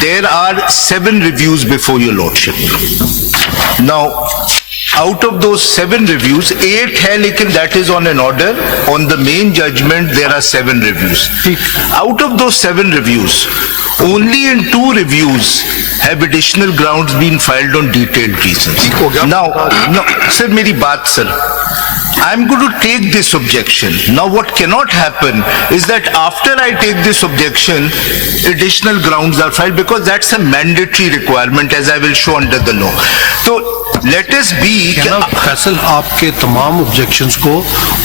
There are 7 reviews before your lordship. Now, out of those 7 reviews, 8 है, लेकिन that is on an order. On the main judgment, there are 7 reviews. Out of those 7 reviews, only in 2 reviews have additional grounds been filed on detailed reasons. Now, no, sir, मेरी बात sir. I'm going to take this objection. Now what cannot happen is that after I take this objection, additional grounds are filed, because that's a mandatory requirement, as I will show under the law. So let us be... Faisal आपके तमाम objections को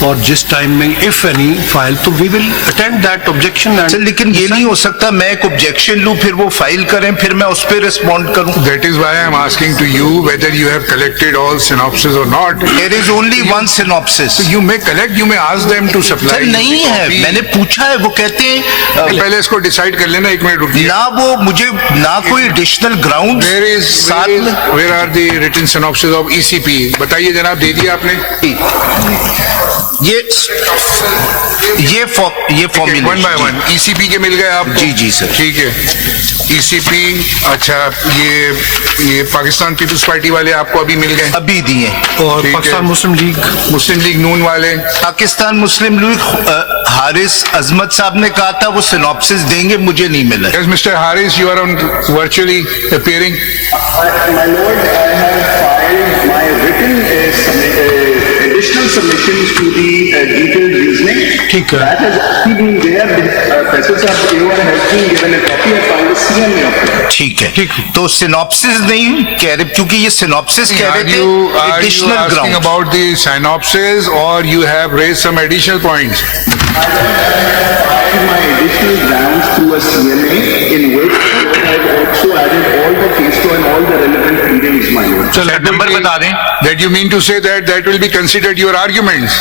और जिस time में if any file, तो we will attend that objection and... sir, लेकिन ये नहीं हो सकता मैं एक objection लूँ, फिर वो फाइल करें, फिर मैं उस पर respond करूँ. That is why I am asking to you whether you have collected all synopses or not. There is only one synopsis. So you may collect, you may ask them to supply. Sir नहीं है, मैंने पूछा है, वो कहते हैं पहले इसको डिसाइड कर लेना, 1 मिनट रुकिए. ना वो मुझे ना कोई additional ground. Where are the written synopsis of ECP? बताइए जनाब, दे दिया आपने? ये फॉर्मूला 1 by 1 ECP के मिल गए आपको? जी जी सर. ठीक है. ECP, अच्छा, ये पाकिस्तान पीपल्स पार्टी वाले आपको अभी मिल गए? अभी दिए. और पाकिस्तान मुस्लिम लीग नून वाले? पाकिस्तान मुस्लिम लीग हारिस अजमत साहब ने कहा था वो सिनॉप्सिस देंगे, मुझे नहीं मिला. Yes, Mr. Haris, you are on virtually appearing. My lord, I have filed my written additional submissions to the detailed reasoning. ठीक है. That has actually been there. Faisal Sahab, you have been given a copy of the CMA of it. ठीक है. तो synopsis नहीं कह रहे, क्योंकि ये सिनॉप्सिस कह रहे थे additional asking ground. about the synopsis or you have raised some additional points? I have filed my additional grounds through a CMA in which I have also added all the case law and all the relevant pleadings, my lord. So number बता दें. That you mean to say that will be considered your arguments?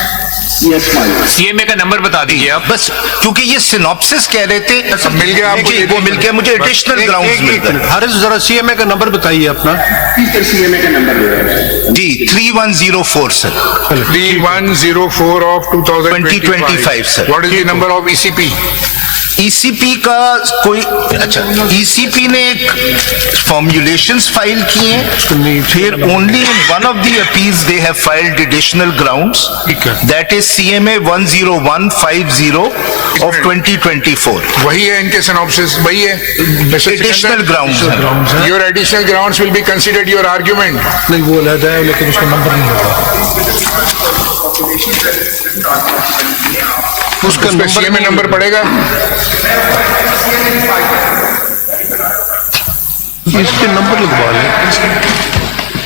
Yes, my lord. CMA का number बता दीजिए आप. बस क्योंकि ये synopsis कह रहे थे, मिल गया आपको? वो मिल गया मुझे, एडिशनल ग्राउंड्स मिल गए. हारिस जरा सीएमए का नंबर बताइए अपना. Please, CMA का नंबर दे रहा है. जी 3104 sir. 3104 of 2025. sir. What is the number of ECP? ECP का कोई, अच्छा, ECP ने एक फॉर्मुलेशंस फाइल किए हैं, फिर only in one of the appeals they have filed additional grounds. That is CMA 10150 of 2024. वही है इनके synopsis, वही है. Additional grounds. Your additional grounds will be considered your argument. नहीं, वो अलग है, लेकिन उसका नंबर नहीं होगा. उसका CMA नंबर पड़ेगा. इसके नंबर लगवा लें.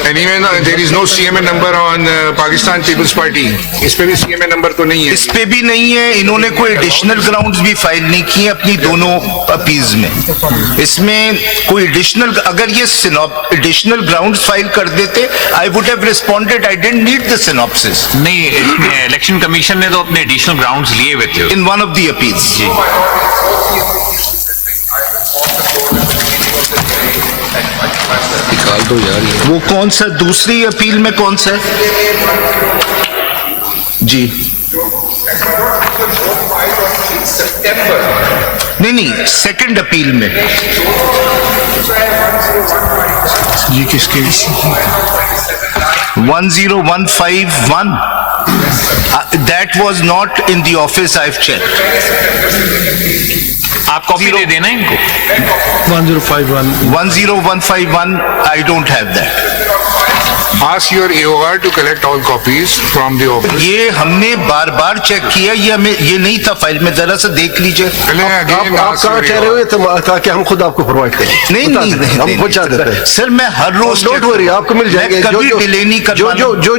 Anyway, no, there is no CMA number on Pakistan People's Party. इस पे भी CMA नंबर तो नहीं है. इस पे भी नहीं है. इन्होंने कोई एडिशनल ग्राउंड्स भी फाइल नहीं किए अपनी दोनों अपील्स में. इसमें कोई एडिशनल, अगर ये एडिशनल ग्राउंड्स फाइल कर देते, I would have responded. I didn't need the synopsis. नहीं, इलेक्शन कमीशन ने तो अपने एडिशनल ग्राउंड्स लिए हुए थे in one of the appeals. निकाल दो यार. वो कौन सा दूसरी अपील में कौन सा है? जी नहीं, सेकंड अपील में. ये किसके? 10151. That was not in the office. I've checked. आप कॉपी दे देना इनको. 1051. 10151. I don't have that. Ask your AOR to collect all copies from the office. ये हमने बार बार चेक किया, ये हमें ये नहीं था फाइल में, जरा सा देख लीजिए. आप कहाँ कह रहे हो ये, ताकि हम खुद आपको प्रोवाइड करें? नहीं, हम पहुंचा देते हैं सर. मैं हर रोज डोंट वरी, आपको मिल जाएंगे. कभी डिले नहीं कर.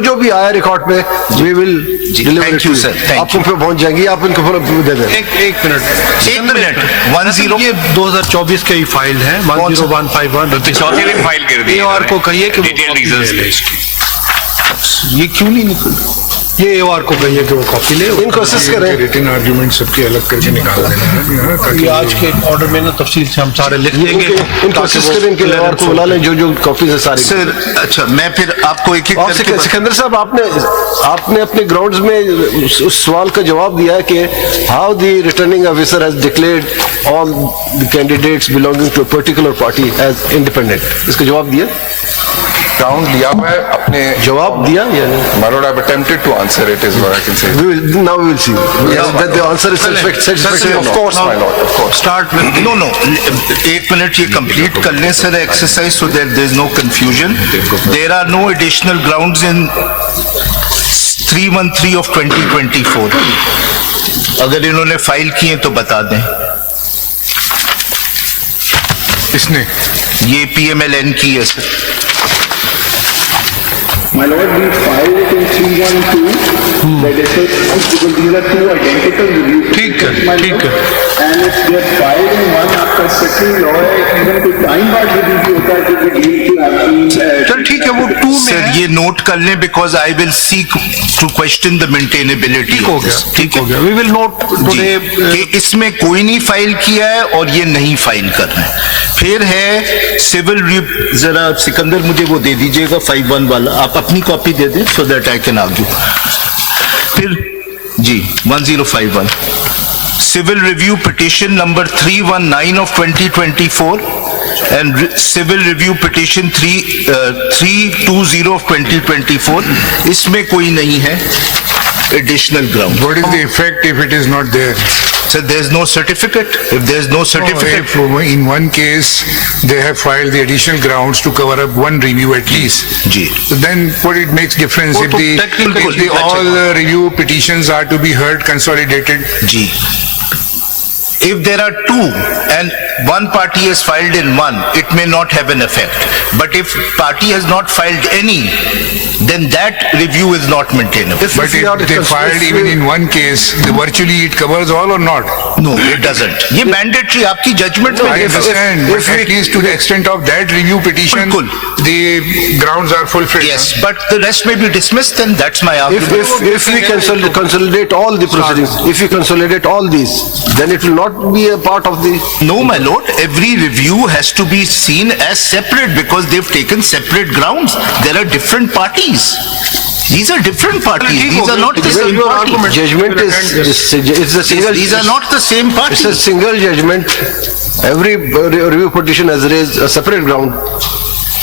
जो भी आया रिकॉर्ड पे we will deliver to sir. आपको पे पहुंच जाएंगी, आप इनको दे दें. एक मिनट 10. ये 2024 की फाइल है 10151. तो चौथे दिन फाइल कर दी. AOR को कहिए कि डिटेल रीजंस. ये क्यों नहीं निकल? ये एवार को कहिए कि वो कॉपी ले, इनको कोशिश करें रिटन आर्गुमेंट सबके अलग करके निकाल देना है ताकि ये आज के ऑर्डर में ना तफसील से हम सारे लिख लेंगे। इन कोशिश करें इनके एवार को बुला लें जो कॉपी है सारी। सर अच्छा मैं फिर आपको एक और सिकंदर साहब आपने अपने ग्राउंड्स में उस सवाल का जवाब दिया है कि how the returning officer has declared all the candidates belonging to a particular party as independent, इसका जवाब दिया? Round लिया हुआ है अपने जवाब दिया या नहीं? My lord, I've attempted to answer it is what I can say. Now we will see that the answer is satisfactory. Of course, my lord, of course. Start with No, एक minute ये complete कर लें sir exercise so that there is no confusion. There are no additional grounds in 313 of 2024। अगर इन्होंने file किए तो बता दें। इसने ये PMLN की है sir. My lord, we filed it in 312, the additional grounds, because these are two identical reviews. ठीक है, My ठीक lord. है। And if they are filed in one after second law है, even कोई टाइम बाद review भी होता है क्योंकि डील की आपकी चल ठीक है, वो 2 में सर है। ये नोट कर लें because I will seek to question the maintainability. ठीक हो गया, ठीक हो गया। वी विल नोट टुडे कि इसमें कोई नहीं फाइल किया है और ये नहीं फाइल कर रहे हैं। फिर है सिविल जरा सिकंदर मुझे वो दे दीजिएगा 51 वाला, आप अपनी कॉपी दे दें so that I can argue. फिर जी 1051 civil review petition number 319 of 2024 and civil review petition 320 of 2024, इसमें कोई नहीं है additional ground. what is the effect if it is not there? So there is no certificate. If there is no certificate, If in one case they have filed the additional grounds to cover up one review at least, जी so then what it makes difference वो if तो the technical if the all review petitions are to be heard consolidated? जी if there are two and one party has filed in one, it may not have an effect. But if party has not filed any, then that review is not maintainable. But if they filed even in one case, virtually it covers all or not? No, it doesn't. ये mandatory आपकी judgment में I understand, but at least to the extent of that review petition, बिल्कुल। the grounds are fulfilled. Yes, but the rest may be dismissed, then that's my argument. if we consolidate all the proceedings, if we consolidate all these, then it will not be a part of the. No, my lord, every review has to be seen as separate because they've taken separate grounds. There are different parties. These are different parties. These are not the same party. Judgment it's a single. These are not the same It's party. a single judgment. Every review petition has raised a separate ground,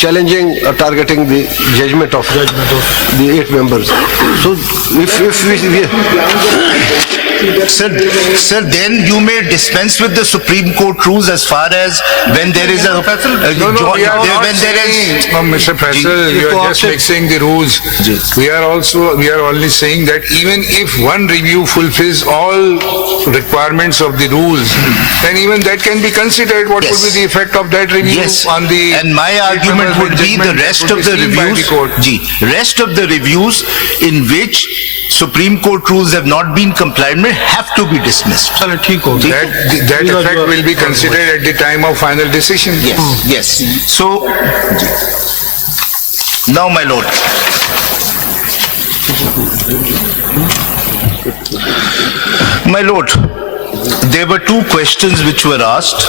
challenging or targeting the judgment of the 8 members. So if we Sir, then you may dispense with the Supreme Court rules as far as when there is a No, we are not when there saying, is Mr. Faisal, you are just mixing the rules. We are only saying that even if one review fulfills all requirements of the rules, then even that can be considered. What Yes. would be the effect of that review Yes, on the? and my argument would be the rest of the reviews, rest of the reviews in which Supreme Court rules have not been complied with have to be dismissed. चलो ठीक हो गया. That effect will be considered at the time of final decision. Yes. So, now my lord. My lord, there were two questions which were asked.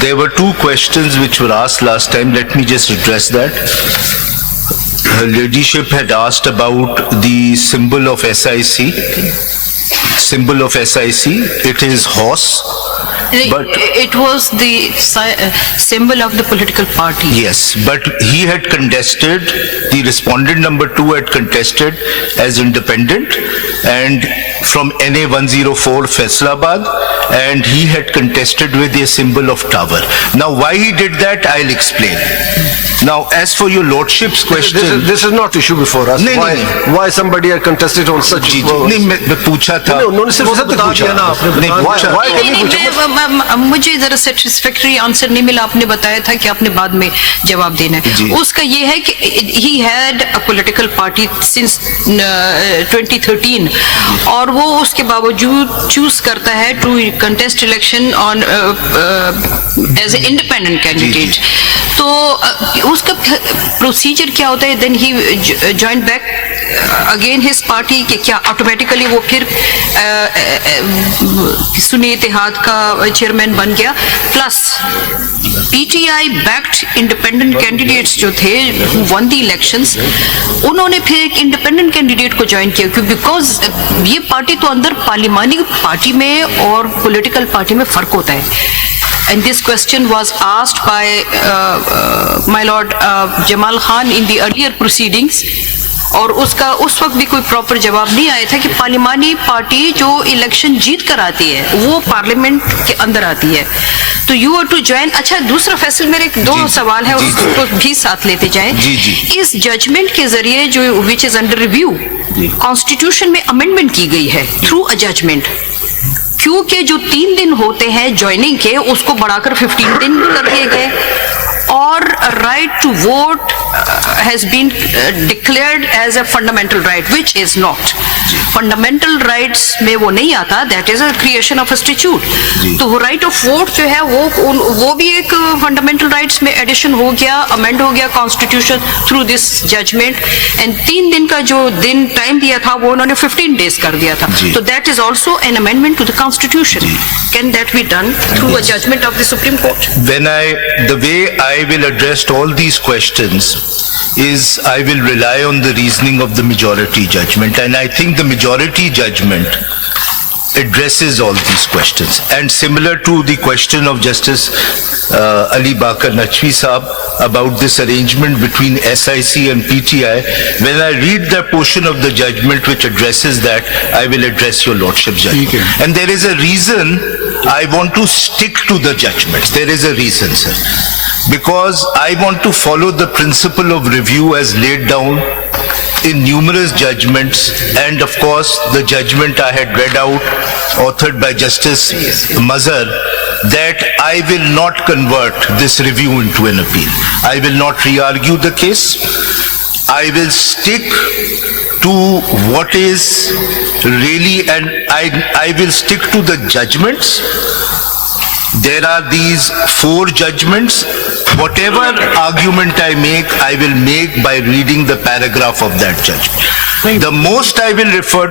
There were two questions which were asked last time. Let me just address that. Her ladyship had asked about the symbol of SIC. Symbol of SIC, it is horse. But It was the symbol of the political party. yes, but he had contested, the respondent number 2 had contested as independent, and from NA 104 Faisalabad, and he had contested with a symbol of tower. Now, why he did that, I'll explain. Now, as for your lordship's question, This is not issue before us. नहीं, Why, नहीं, why somebody had contested on such? जी जी नहीं मैं पूछा था उन्होंने सिर्फ वो बता दिया ना आपने, नहीं Why- पूछा why- नहीं, मुझे जरा सेटिस्फैक्टरी आंसर नहीं मिला। आपने बताया था कि आपने बाद में जवाब देना जी। है। उसका ये है कि he had a political party since 2013 और वो उसके बावजूद चूज करता है to contest election on as a independent candidate. तो उसका प्रोसीजर क्या होता है? Then he join back again his party के क्या ऑटोमेटिकली वो फिर सुन्नी इत्तेहाद का चेयरमैन बन गया। Plus PTI backed independent candidates जो थे वन द इलेक्शंस, उन्होंने फिर एक इंडिपेंडेंट कैंडिडेट को ज्वाइन किया क्योंकि बिकॉज ये पार्टी तो अंदर पार्लिमानी पार्टी में और पॉलिटिकल पार्टी में फर्क होता है। And this question was asked by my lord Jamal Khan in the earlier proceedings, और उसका उस वक्त भी कोई प्रॉपर जवाब नहीं आया था कि पार्लिमानी पार्टी जो इलेक्शन जीत कर आती है वो पार्लियामेंट के अंदर आती है। तो यू आर टू ज्वाइन। अच्छा, दूसरा फैसल मेरे दो सवाल है उसको भी साथ लेते जाएं। इस जजमेंट के जरिए जो which is under review constitution में अमेंडमेंट की गई है थ्रू अ जजमेंट, क्योंकि जो 3 दिन होते हैं ज्वाइनिंग के उसको बढ़ाकर 15 दिन कर दिए गए, और right to vote has been declared as a fundamental right which is not. Fundamental rights में वो नहीं आता, that is a creation of a statute. तो वो राइट ऑफ वोट जो है वो भी एक फंडामेंटल राइट्स में एडिशन हो गया, अमेंड हो गया constitution through this judgment. And 3 दिन का जो दिन टाइम दिया था वो उन्होंने 15 डेज कर दिया था। तो that is also an amendment to the constitution. Can that be done through a judgment of the Supreme Court? the way I will address all these questions is I will rely on the reasoning of the majority judgment, and I think the majority judgment addresses all these questions. And similar to the question of Justice Ali Bakar Naqvi Saab about this arrangement between SIC and PTI, when I read the portion of the judgment which addresses that, I will address your lordship's judgment. And there is a reason I want to stick to the judgments. There is a reason, sir. Because I want to follow the principle of review as laid down in numerous judgments, and of course the judgment I had read out, authored by Justice Mazhar, that I will not convert this review into an appeal. I will not re-argue the case. I will stick to what is really, and I will stick to the judgments. There are these 4 judgments. Whatever argument I make, I will make by reading the paragraph of that judgment. The most I will refer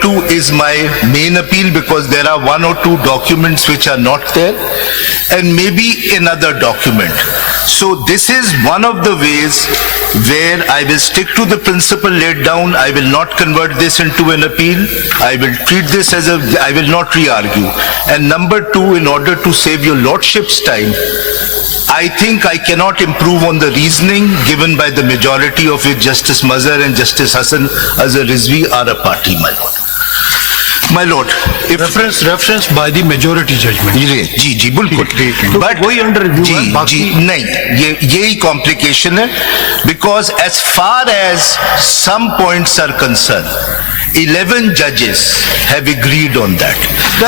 to, is my main appeal, because there are 1 or 2 documents which are not there, and maybe another document. So this is one of the ways where I will stick to the principle laid down. I will not convert this into an appeal. I will treat this as I will not re-argue. And number 2, in order to save your lordship's time, I think I cannot improve on the reasoning given by the majority of which Justice Mazhar and Justice Hassan Azhar Rizvi are a party, my lord. My lord, if reference by the majority judgment. जी बिल्कुल, But वही under review है, जी बाकी- नहीं, यही complication है, because as far as some points are concerned, 11 judges have agreed on that.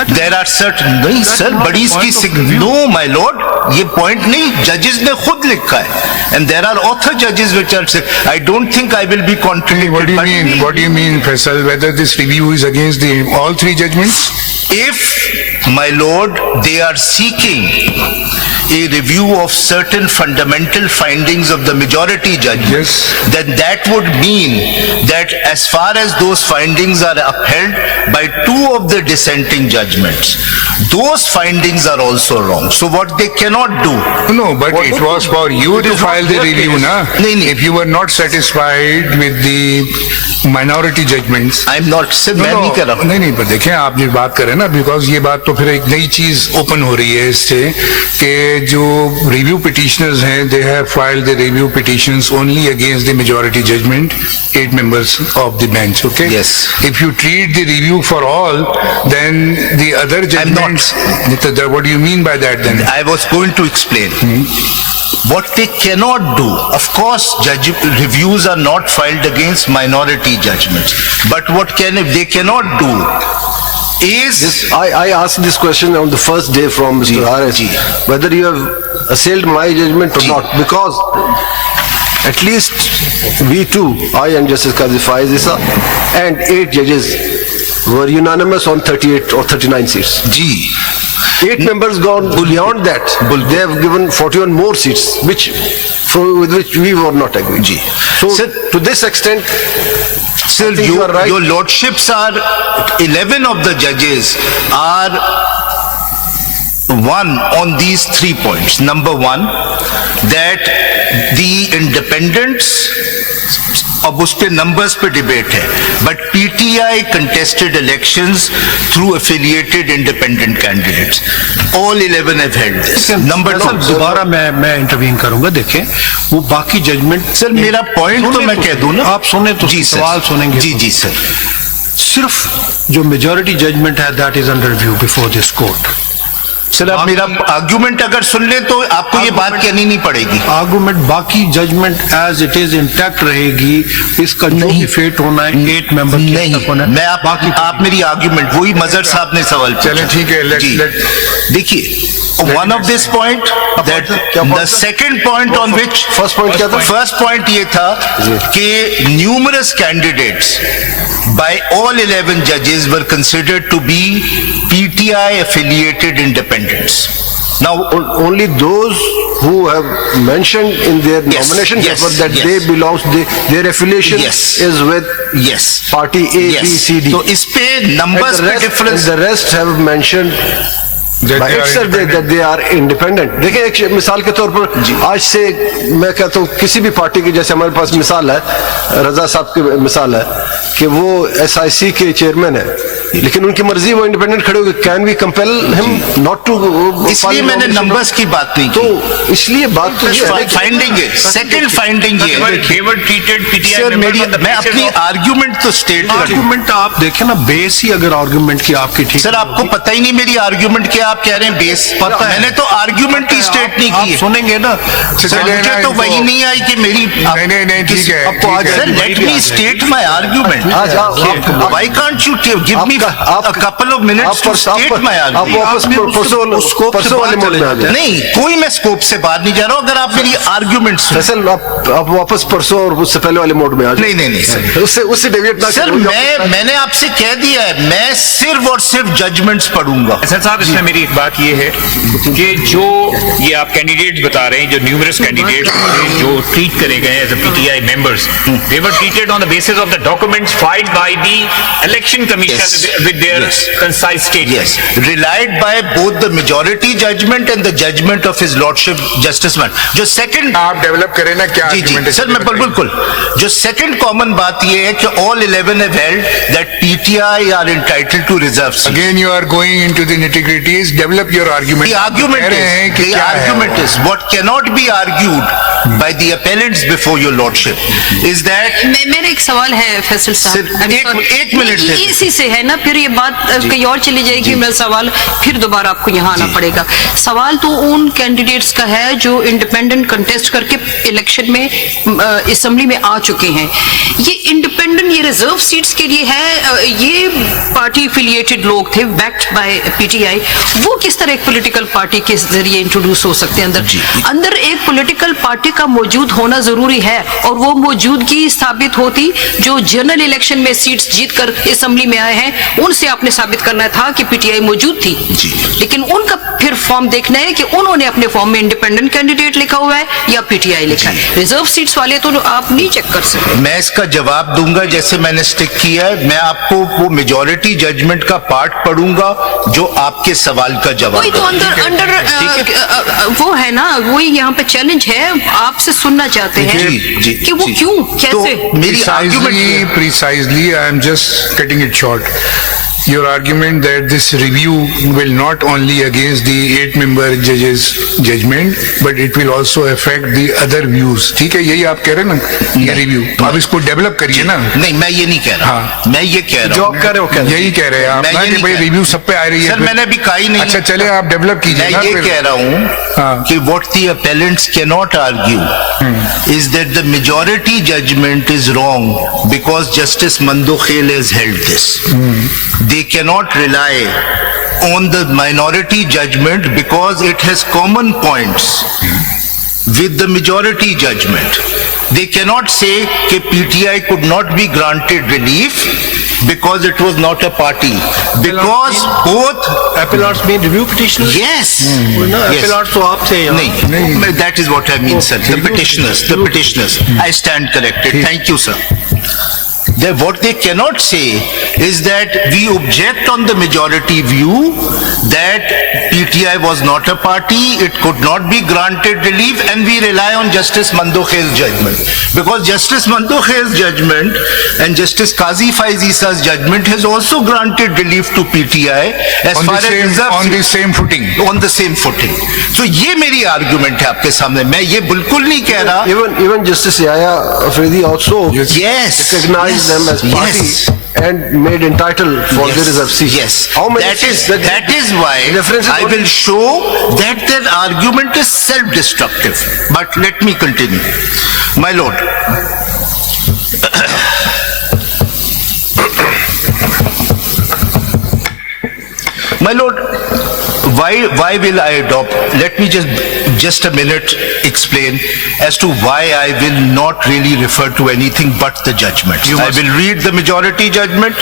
There are certain, नहीं sir, बड़ी इसकी, no my lord, ये point नहीं, judges ने खुद लिखा है, and there are author judges which are, I don't think I will be contradicted. What do you but mean? What do you mean, Faisal? Whether this review is against all 3 judgments? If, my lord, they are seeking a review of certain fundamental findings of the majority judgment, then that would mean that as far as those findings are upheld by 2 of the dissenting judgments, those findings are also wrong. So what they cannot do. No, but it was for you to file the review, na? नहीं. If you were not satisfied with the minority judgments. I'm not, sir, मैं नहीं कर रहा हूँ. नहीं, पर देखें आप जो बात कर रहे हैं ना, because ये बात तो फिर एक नई चीज ओपन हो रही है इससे कि जो रिव्यू पिटिशनर्स हैं they have filed the review petitions only against the majority judgment 8 members of the bench. Okay. Yes. If you treat the review for all, then the other judgments. What do you mean by that then? I was going to explain. What they cannot do, of course, reviews are not filed against minority judgments. But what they cannot do is... I asked this question on the first day from Mr. Harris, whether you have assailed my judgment or not, because at least we too, I and Justice Qazi Faiz Issa and 8 judges were unanimous on 38 or 39 seats. 8 members gone beyond that. They have given 41 more seats, with which we were not agreed. So, Sir, to this extent, Sir, you are right. Your lordships are, 11 of the judges are one on these 3 points. Number one, that the independents, अब उस पे numbers पे debate है, but PTI contested elections through affiliated independent candidates. All 11 have held this. Number 2. दोबारा मैं intervene करूंगा. देखें वो बाकी जजमेंट. सर मेरा पॉइंट तो मैं कह दूं ना. आप सुने तो सवाल सुनेंगे. जी सर. सिर्फ जो मेजॉरिटी जजमेंट है that is under review before this court. Sir आप मेरा आर्गुमेंट अगर सुन ले तो आपको ये बात कहनी नहीं पड़ेगी. आर्गुमेंट बाकी judgment as it is intact रहेगी. इसका जो भी फेट होना है 8 मेंबर नहीं. मैं आप मेरी आर्गुमेंट वही मजहर साहब ने सवाल पूछा. चलो ठीक है. देखिए one of this point, that the second point on which first point क्या था? First point ये था कि numerous candidates by all 11 judges were considered to be PTI affiliated independents. Now, only those who have mentioned in their nomination paper that they belong, their affiliation is with party A, B, C, D. तो इस पे numbers पे difference. The rest have mentioned that they are independent. देखिए एक मिसाल के तौर पर आज से मैं कहता हूँ किसी भी पार्टी की, जैसे हमारे पास मिसाल है रजा साहब की मिसाल है कि वो SIC के चेयरमैन है, लेकिन उनकी मर्जी वो इंडिपेंडेंट खड़े हो गए. Can we compel him not to? इसलिए मैंने नंबर्स की बात नहीं की. तो इसलिए बात तो फाइंडिंग है. सेकंड फाइंडिंग ये मैं अपनी आर्ग्यूमेंट तो स्टेट आर्ग्यूमेंट आप देखें ना, बेस ही अगर आर्ग्यूमेंट की आपकी ठीक. सर आपको पता ही नहीं मेरी आर्ग्यूमेंट क्या, आप कह रहे हैं बेस. पता है मैंने तो आर्ग्यूमेंट ही स्टेट नहीं की है. सुनेंगे ना. मुझे तो वही नहीं आई कि मेरी. नहीं ठीक है. Sir let me state my argument. Why can't you give me a couple of minutes to state my argument? नहीं, कोई मैं स्कोप से बाहर नहीं जा रहा हूँ. अगर आप मेरी आर्ग्यूमेंट सर आप वापस परसों और उससे पहले वाले मोड में आ जाए. नहीं सर, उससे डेविएट ना. सर मैंने आपसे कह दिया है मैं सिर्फ और सिर्फ जजमेंट्स पढ़ूंगा. सर साहब इसमें मेरी एक बात ये है कि जो ये आप कैंडिडेट्स बता रहे हैं, जो न्यूमरस कैंडिडेट्स जो ट्रीट करे गए as PTI members, they were treated on the basis of the documents filed by the election commission with their concise statement. Yes, relied by both the majority judgment and the judgment of his lordship justice man. जो second आप develop करें ना क्या जी sir मैं बिल्कुल. जो second common बात ये है कि all 11 have held that PTI are entitled to reserve seats. Again you are going into the nitty-gritties. Develop your argument. The argument is what cannot be argued by the appellants before your lordship is that. मेरा एक सवाल है फैसल साहब. एक minute इसी से है ना, फिर ये बात कहीं और चली जाएगी. मेरा सवाल फिर दोबारा आपको यहाँ आना पड़ेगा. सवाल तो उन कैंडिडेट्स का है जो इंडिपेंडेंट कंटेस्ट करके इलेक्शन में असेंबली में आ चुके हैं. ये इंडिपेंडेंट ये रिजर्व सीट्स के लिए है. ये पार्टी एफिलिएटेड लोग थे बैक्ड बाय पीटीआई. वो किस तरह एक पॉलिटिकल पार्टी के जरिए इंट्रोड्यूस हो सकते हैं अंदर एक पॉलिटिकल पार्टी का मौजूद होना जरूरी है. और वो मौजूदगी साबित होती जो जनरल इलेक्शन में सीट्स जीतकर असेंबली में आए हैं, उनसे आपने साबित करना था कि पीटीआई मौजूद थी. लेकिन उनका फिर फॉर्म देखना है कि उन्होंने अपने फॉर्म में इंडिपेंडेंट कैंडिडेट लिखा हुआ है या पीटीआई लिखा है. रिजर्व सीट्स वाले तो आप नहीं चेक कर सकते. मैं इसका जवाब दूंगा जैसे मैंने स्टिक किया है. मैं आपको वो मेजॉरिटी जजमेंट का पार्ट पढ़ूंगा जो आपके सवाल का जवाब. वही तो अंदर वो है ना, वही यहाँ पे चैलेंज है. आपसे सुनना चाहते हैं कि वो क्यों कैसे. मेरी argument precisely I am just cutting it short. your argument that this review will not only against the 8-member judges judgment, but it will also affect the other views. ठीक है, यही आप कह रहे हैं ना, ये रिव्यू आप इसको डेवलप करिए ना। नहीं, मैं ये नहीं कह रहा। हाँ। मैं ये कह रहा जो हूँ, आप कह रहे हो कह रहे यही कह रहे हैं आप मैं ना ये कि नहीं भाई कह- रिव्यू सब पे आ रही है। सर, मैंने अभी कहा ही नहीं। अच्छा चले आप डेवलप कीजिए मैं ना ये फिर। कह रहा हूँ हाँ। कि what the appellants cannot argue is that the majority judgment is wrong because Justice Mandokhel has held this. They cannot rely on the minority judgment because it has common points with the majority judgment. They cannot say that PTI could not be granted relief because it was not a party. Because both Appellants mean review petitioners? Yes. ना, Yes. appellants तो आप थे यहाँ। नहीं, that is what I mean, sir. The petitioners. I stand corrected. Thank you, sir. What they cannot say is that we object on the majority view that PTI was not a party, it could not be granted relief, and we rely on Justice Mandokhel's judgment. Because Justice Mandokhel's judgment and Justice Qazi Faiz Isa's judgment has also granted relief to PTI as on far the as same reserves- on the same footing. on the same footing. So ये मेरी argument है आपके सामने. मैं ये बिल्कुल नहीं कह रहा. Even Justice Yahya Afridi also Yes. recognized them as party Yes. and made entitled for Yes. the reserve seat. Yes. How many That is, seats that is why difference is I only- will show that their argument is self-destructive. But let me continue. My lord. My lord, why will I adopt? Let me just a minute explain as to why I will not really refer to anything but the judgment. I will read the majority judgment.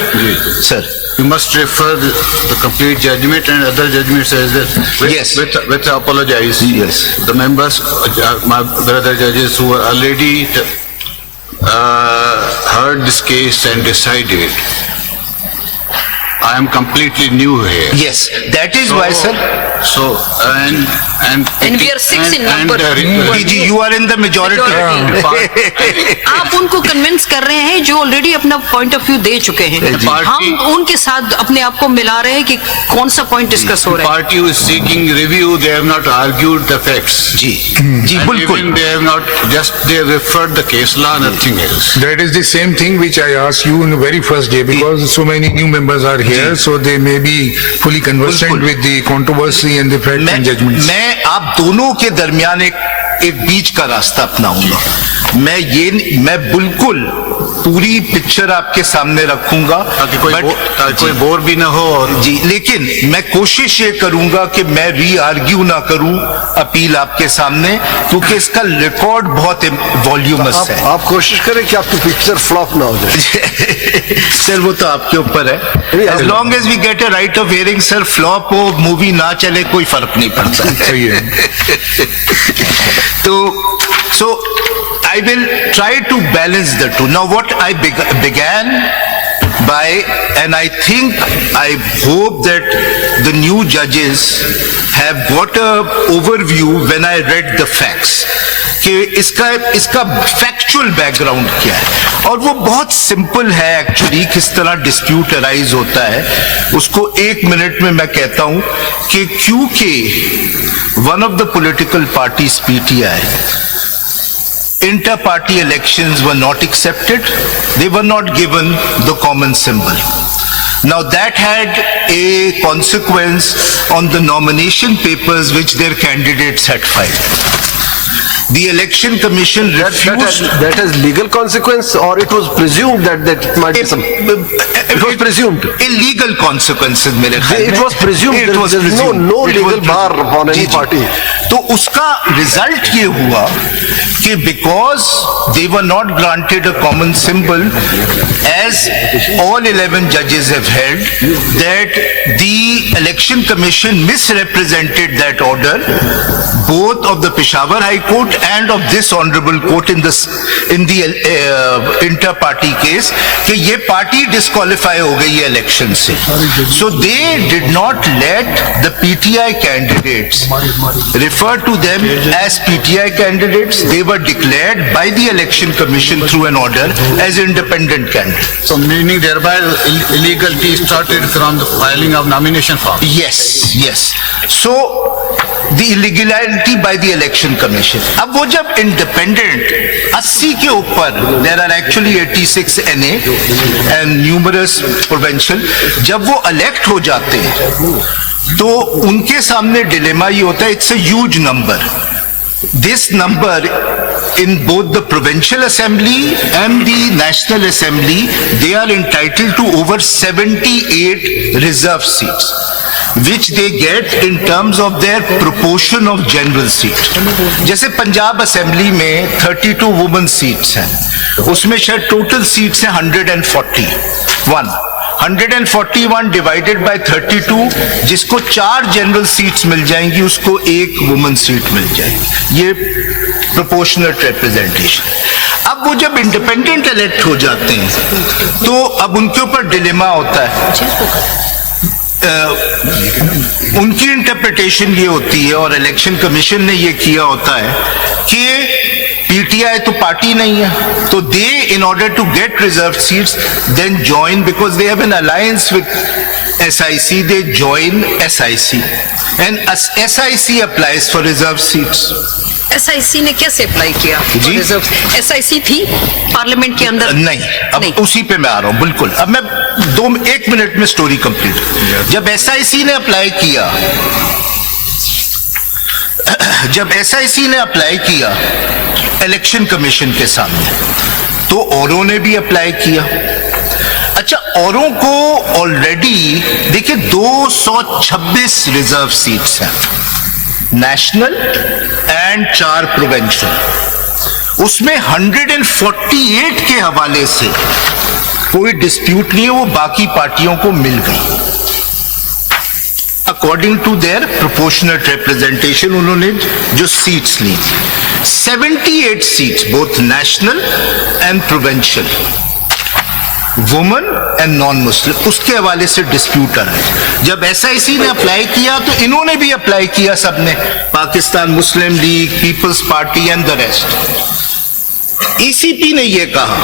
Sir. You must refer the complete judgment and other judgments as well. Yes. With apologize. Yes. The members, my brother judges who are already heard this case and decided. I am completely new here. Yes, that is why, sir. So, and we are six in number. Ji, you are in the majority. आप उनको convince कर रहे हैं जो already अपना point of view दे चुके हैं। जी। हम उनके साथ अपने आप को मिला रहे हैं कि कौन सा पॉइंट डिस्कस हो रहा है। Party who is seeking review, they have not argued the facts. Ji, ji, And बिल्कुल. even they have not, they have referred the case law, nothing else. That is the same thing which I asked you in the very first day, because so many new members are here, so they may be fully conversant बिल्कुल. with the controversy and the facts and judgments. मैं आप दोनों के दरमियान एक बीच का रास्ता अपनाऊंगा. मैं बिल्कुल पूरी पिक्चर आपके सामने रखूंगा. ताकि कोई जी, बोर भी ना हो और जी, लेकिन मैं कोशिश ये करूंगा कि मैं री आर्ग्यू ना करूं अपील आपके सामने, क्योंकि इसका रिकॉर्ड बहुत वॉल्यूमस है. आप कोशिश करें कि आपकी पिक्चर फ्लॉप ना हो जाए। सर वो तो आपके ऊपर है. As long as we get a right of hearing, sir flop हो मूवी ना चले कोई फर्क नहीं पड़ता. सही है. So I will try to balance the two. Now what I began by, and I think, I hope that the new judges have got a overview when I read the facts, कि इसका factual background क्या है. और वो बहुत simple है actually. किस तरह डिस्प्यूट अराइज होता है उसको एक मिनट में मैं कहता हूं कि क्योंकि one of the political parties PTI, inter-party elections were not accepted. They were not given the common symbol. Now that had a consequence on the nomination papers which their candidates had filed. The election commission refused. That has legal consequence, or it was presumed that it might be some. It was presumed. Illegal consequences मेरे ख्याल में. It was presumed. It was There is presumed. no It was legal bar presumed. on any ji, ji. party. तो उसका result ये हुआ कि because they were not granted a common symbol, as all 11 judges have held, that the election commission misrepresented that order, both of the Peshawar High Court and of this honorable court in the inter-party case कि ये party disqualify हो गई है election से. So they did not let the PTI candidates refer to them as PTI candidates. They were declared by the election commission through an order as independent candidates. So meaning thereby illegality started from the filing of nomination form. Yes, yes. So the illegality by the election commission. अब वो जब independent 80 के ऊपर, there are actually 86 NA and numerous provincial, जब वो elect हो जाते हैं तो उनके सामने dilemma ये होता है, it's a huge number. This number in both the provincial assembly and the national assembly, they are entitled to over 78 reserve seats, which they get in terms of their proportion of general seat. जैसे Punjab assembly में 32 women seats हैं, उसमें शायद total seats हैं 141. 141 divided by 32, जिसको 4 general seats मिल जाएंगी उसको 1 women seat मिल जाएगी. ये प्रोपोर्शनल रिप्रेजेंटेशन. अब वो जब इंडिपेंडेंट इलेक्ट हो जाते हैं तो अब उनके ऊपर डिलेमा होता है. उनकी इंटरप्रिटेशन ये होती है और इलेक्शन कमीशन ने ये किया होता है कि पीटीआई तो पार्टी नहीं है, तो they in order to get reserve seats then join, because they have an alliance with SIC, they join SIC and SIC applies for reserve seats. SIC ने कैसे अप्लाई किया? रिजर्व SIC थी parliament के अंदर? नहीं, अब उसी पे मैं आ रहा हूं. बिल्कुल. अब मैं 1 मिनट में स्टोरी कंप्लीट. जब SIC ने अप्लाई किया इलेक्शन कमीशन के सामने, तो औरों ने भी अप्लाई किया. अच्छा, औरों को ऑलरेडी देखिए 226 रिजर्व सीट्स हैं, नेशनल एंड 4 प्रोविंशियल. उसमें 148 के हवाले से कोई डिस्प्यूट नहीं है, वो बाकी पार्टियों को मिल गई according to their proportional representation. उन्होंने जो सीट्स ली 78 seats both national and provincial, women and non Muslim, उसके हवाले से डिस्प्यूट आ रहा है. जब SIC ने अप्लाई किया तो इन्होंने भी अप्लाई किया, सबने, Pakistan Muslim League, People's Party and the rest. ECP ने यह कहा,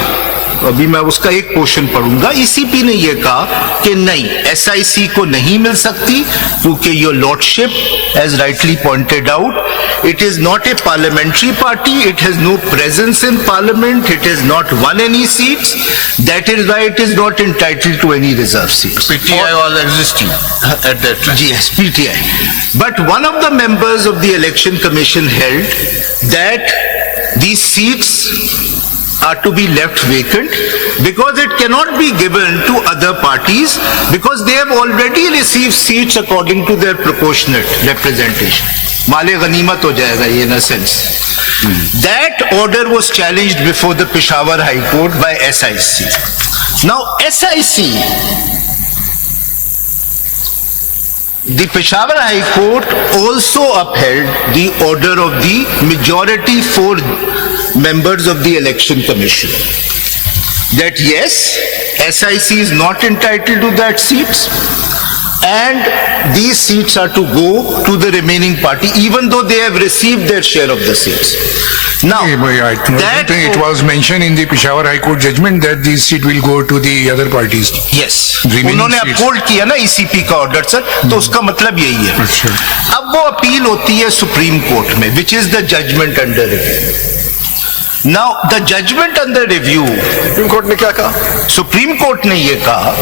अभी मैं उसका एक पोर्शन पढ़ूंगा. ECP ने यह कहा कि नहीं, SIC को नहीं मिल सकती क्योंकि your lordship as rightly pointed out, it is not a parliamentary party, it has no presence in parliament, it has not won any seats, that is why it is not entitled to any reserve seats. PTI was existing at that time. Yes, PTI. But one of the members of the election commission held that these seats are to be left vacant because it cannot be given to other parties because they have already received seats according to their proportionate representation. माले गनीमत हो जाएगा ये, in a sense. That order was challenged before the Peshawar High Court by SIC. Now SIC, the Peshawar High Court also upheld the order of the majority 4 members of the election commission that yes, SIC is not entitled to that seats and these seats are to go to the remaining party even though they have received their share of the seats. Now, it was mentioned in the Peshawar High Court judgment that this seat will go to the other parties. Yes, Remaining उन्होंने seats. Uphold किया ना ECP का order sir, तो उसका मतलब यही है. अच्छा. अब वो अपील होती है सुप्रीम कोर्ट में, which is the judgment under review. Now the judgment under review, supreme court ने क्या कहा? सुप्रीम कोर्ट ने ये कहा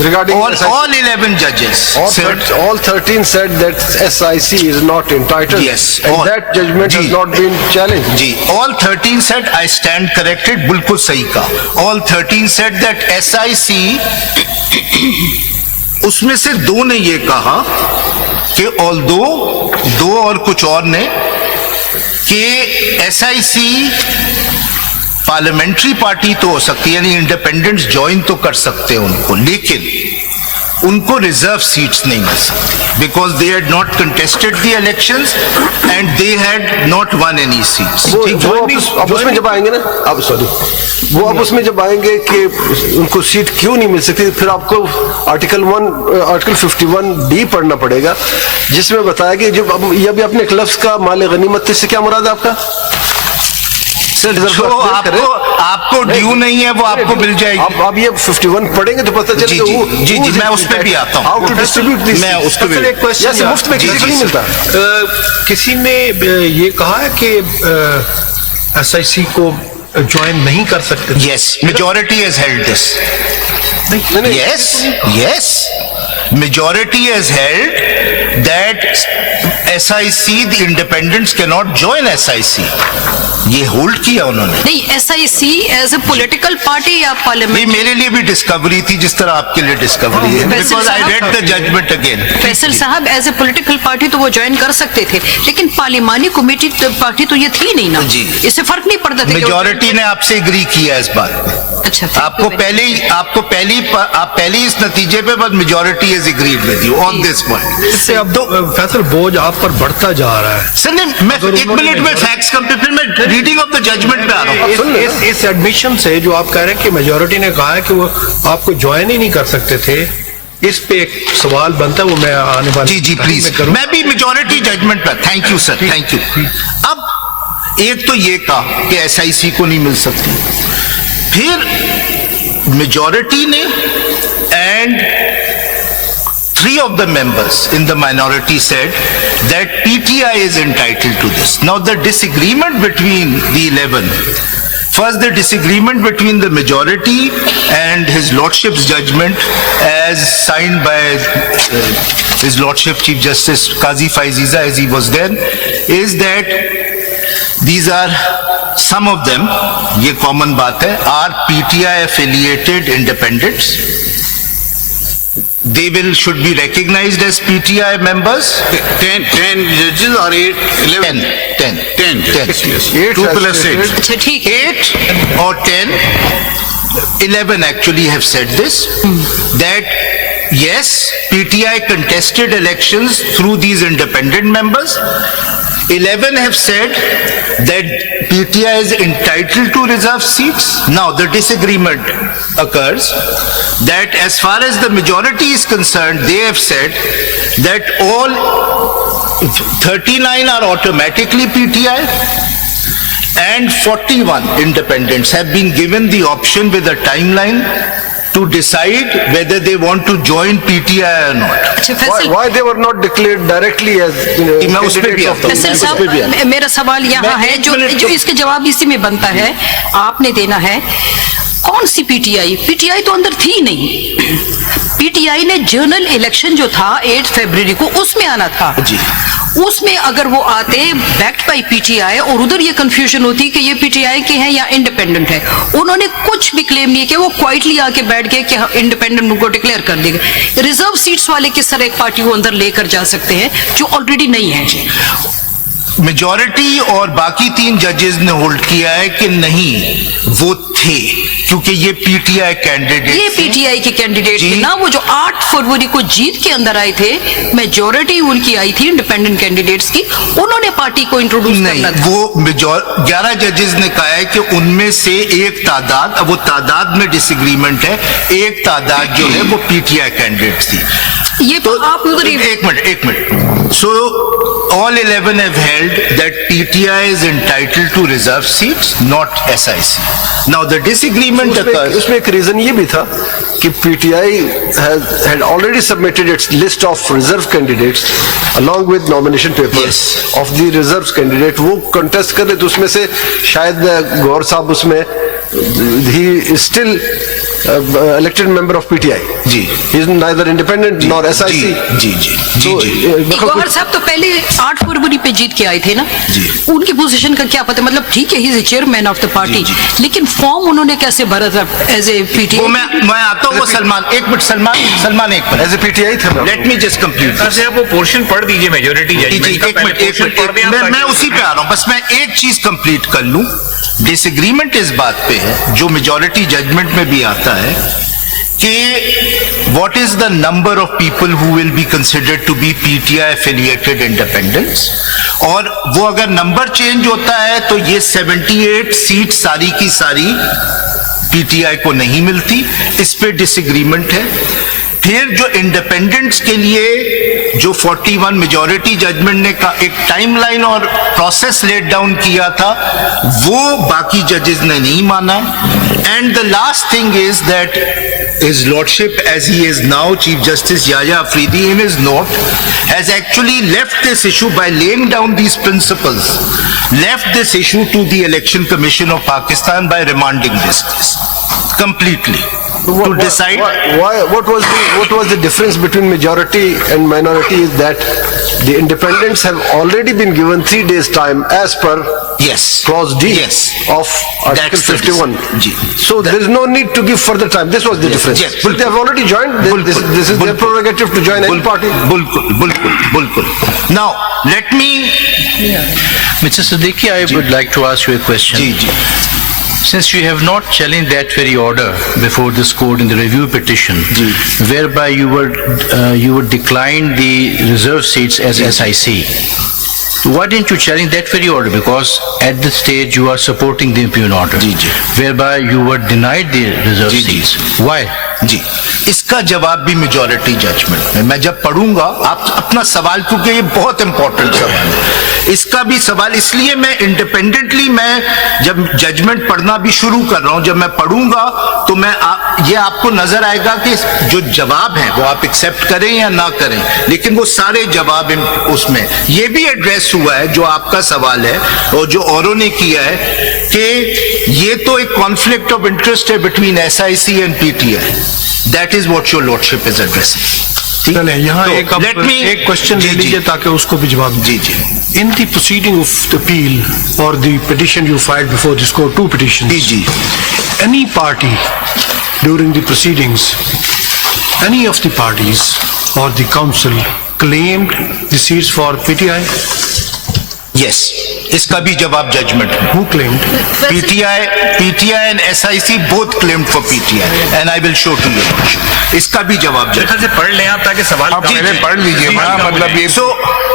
Regarding all 11 judges said, all 13 said that SIC is not entitled. Yes, and all- that judgment has ji. not been challenged. Ji, all 13 said, I stand corrected, बिल्कुल सही कहा. All 13 said that SIC, उसमें से 2 ने ये कहा कि although 2 और कुछ और ने कि SIC पार्लियामेंट्री पार्टी तो हो सकती है, यानी इंडिपेंडेंट्स ज्वाइन तो कर सकते हैं उनको, लेकिन उनको रिजर्व सीट्स नहीं मिल सकती because they had not contested the elections and they had not one any seats. अब उसमें जब आएंगे ना, अब सॉरी, वो अब उसमें जब आएंगे कि उनको सीट क्यों नहीं मिल सकती, फिर आपको आर्टिकल 51D पढ़ना पड़ेगा, जिसमें बताया कि जब अब ये भी अपने एक लफ्ज का माल गनीमत से क्या मुराद है आपका? जो आपको ड्यू नहीं है वो आपको मिल जाएगी। अब ये 51 पढ़ेंगे तो पता चलेगा। जी मैं उस पे भी आता हूँ। हाउ टू डिस्ट्रीब्यूट दिस, मैं उसको भी एक क्वेश्चन मुफ्त में किसी को नहीं मिलता। किसी ने ये कहा है कि SIC को ज्वाइन नहीं कर सकते? Yes, majority has held this. Yes, majority has held that SIC, the independents cannot join SIC. ये होल्ड किया उन्होंने। नहीं, SIC as a political party या ये पार्लियामेंट? मेरे लिए भी डिस्कवरी थी जिस तरह आपके लिए डिस्कवरी है, because I read the judgment again. Faisal साहब, एज ए पॉलिटिकल पार्टी तो वो ज्वाइन कर सकते थे, लेकिन पार्लिमानी कमेटी पार्टी तो ये थी नहीं ना जी। इससे फर्क नहीं पड़ता था। मेजॉरिटी ने आपसे एग्री किया इस बात में। अच्छा, आपको पहले इस नतीजे पे बस majority is agreed with you on this point. इससे अब तो फैसल बोझ आप पर बढ़ता जा रहा है। सर मैं एक मिनट में फैक्ट्स कम पे फिर मैं रीडिंग ऑफ द जजमेंट पे आ रहा हूँ। इस एडमिशन से जो आप कह रहे हैं कि मेजॉरिटी ने कहा है कि वो आपको ज्वाइन ही नहीं कर सकते थे, इस पे एक सवाल बनता है, वो मैं आने वाले जी प्लीज, मैं भी मेजॉरिटी जजमेंट पर। Thank you sir, thank you. अब एक तो ये कहा कि SIC को नहीं मिल सकती, फिर मेजॉरिटी ने and 3 of the members in the minority said that PTI is entitled to this. Now the disagreement between the 11, first the disagreement between the majority and his lordship's judgment as signed by his lordship Chief Justice Qazi Faiziza as he was then, is that these are some of them, ये common बात है, are PTI affiliated independents. They should be recognized as PTI members. 10 judges or 8, 11? 10. Yes. 2 plus 8. अच्छा, ठीक है। 8 or 10, 11 actually have said this, that yes, PTI contested elections through these independent members. 11 have said that PTI is entitled to reserve seats. Now the disagreement occurs that as far as the majority is concerned, they have said that all 39 are automatically PTI and 41 independents have been given the option with a timeline to decide whether they want to join PTI or not. अच्छा Faisal, Why they were not declared directly as मैं उस पे भी आता हूँ। फैसल साहब, मेरा सवाल यहाँ है जो इसके जवाब इसी में बनता है, आपने देना है। कौन सी PTI तो अंदर थी नहीं। PTI ने जनरल इलेक्शन जो था 8 फरवरी को, उसमें आना था जी। उसमें अगर वो आते बैक्ड बाय PTI और उधर ये कंफ्यूजन होती कि ये PTI के हैं या इंडिपेंडेंट है, उन्होंने कुछ भी क्लेम नहीं किया, वो क्वाइटली आके बैठ गए कि इंडिपेंडेंट उनको डिक्लेयर कर देगा। रिजर्व सीट्स वाले किस तरह एक पार्टी को अंदर लेकर जा सकते हैं जो ऑलरेडी नहीं है? मेजॉरिटी और बाकी 3 जजेस ने होल्ड किया है कि नहीं, वो थे, क्योंकि ये PTI कैंडिडेट, ये PTI के कैंडिडेट थे ना, वो जो 8 फरवरी को जीत के अंदर आए थे, मेजॉरिटी उनकी आई थी इंडिपेंडेंट कैंडिडेट्स की, उन्होंने पार्टी को इंट्रोड्यूस करना था। वो 11 जजेस ने कहा है कि उनमें से एक तादाद, अब वो तादाद में डिसएग्रीमेंट है, एक तादाद जो है वो PTI कैंडिडेट थी। ये तो आप उधर एक minute. So all 11 have held that PTI is entitled to reserve seats, not SIC. Now the disagreement occurs. उसमें एक रीजन ये भी था कि PTI had already submitted its list of reserve candidates along with nomination papers of the reserve candidate. वो contest कर रहे थे, उसमें से शायद गौर साहब उसमें he is still elected member of PTI. Ji. He is neither independent nor SIC. जी। गौहर साहब तो पहले 8 फरवरी पे जीत के आए थे ना जी। उनकी पोजीशन का क्या पता, मतलब ठीक है he is chairman of the party, लेकिन फॉर्म उन्होंने कैसे भरा था एज ए PTI? वो मैं आता हूँ, वो सलमान एक मिनट, सलमान एक मिनट, As a PTI था। Let me just complete. Sir आप वो पोर्शन पढ़ दीजिए मेजॉरिटी जजमेंट का। एक मिनट, मैं उसी पे आ रहा हूँ, बस मैं एक चीज कंप्लीट कर लूं। डिसएग्रीमेंट इस बात पे है, जो मेजॉरिटी जजमेंट में भी आता है, कि what is the number of people who will be considered to be PTI affiliated independents, और वो अगर नंबर चेंज होता है तो ये 78 सीट सारी की सारी पीटीआई को नहीं मिलती, इस पे डिसएग्रीमेंट है। फिर जो इंडिपेंडेंट्स के लिए जो 41 मेजॉरिटी जजमेंट ने का एक टाइमलाइन और प्रोसेस लेट डाउन किया था, वो बाकी जजेस ने नहीं माना। And the last thing is that his lordship, as he is now Chief Justice Yahya Afridi, in his note has actually left this issue by laying down these principles, left this issue to the Election Commission of Pakistan by remanding this case completely to decide. What was the difference between majority and minority is that the independents have already been given 3 days time as per yes clause D yes of Article That's the 51. Ji. So there is no need to give further time. This was the difference. yes. But they have already joined. This is their prerogative to join any party. Bulkul. Now let me Mr. Siddiqui, I would like to ask you a question. Ji. Since you have not challenged that very order before this court in the review petition, whereby you would decline the reserve seats as SIC, why didn't you challenge that very order? Because at this stage you are supporting the impugned order, whereby you were denied the reserve seats. Why? जी, इसका जवाब भी majority judgement में मैं जब पढ़ूंगा, आप अपना सवाल, क्योंकि ये बहुत इंपॉर्टेंट सवाल है, इसका भी सवाल, इसलिए मैं इंडिपेंडेंटली मैं जब जजमेंट पढ़ना भी शुरू कर रहा हूं, जब मैं पढ़ूंगा तो मैं ये आपको नजर आएगा कि जो जवाब है वो आप एक्सेप्ट करें या ना करें, लेकिन वो सारे जवाब उसमें ये भी एड्रेस हुआ है जो आपका सवाल है और जो औरों ने किया है कि ये तो एक कॉन्फ्लिक्ट ऑफ इंटरेस्ट है between SIC and PTI. That is what your lordship is addressing. चलें, यहाँ एक क्वेश्चन ले लीजिए ताकि उसको भी जवाब जी। In the proceeding of the appeal or the petition you filed before this court, 2 petitions. Ji. Any party during the proceedings, any of the parties or the council claimed the seats for PTI? Yes. इसका भी जवाब judgement में। Who claimed? PTI and SIC both claimed for PTI and I will show to you. इसका भी जवाब जज से पढ़ लें आप ताकि सवाल आप पहले पढ़ लीजिए ना, मतलब ये So,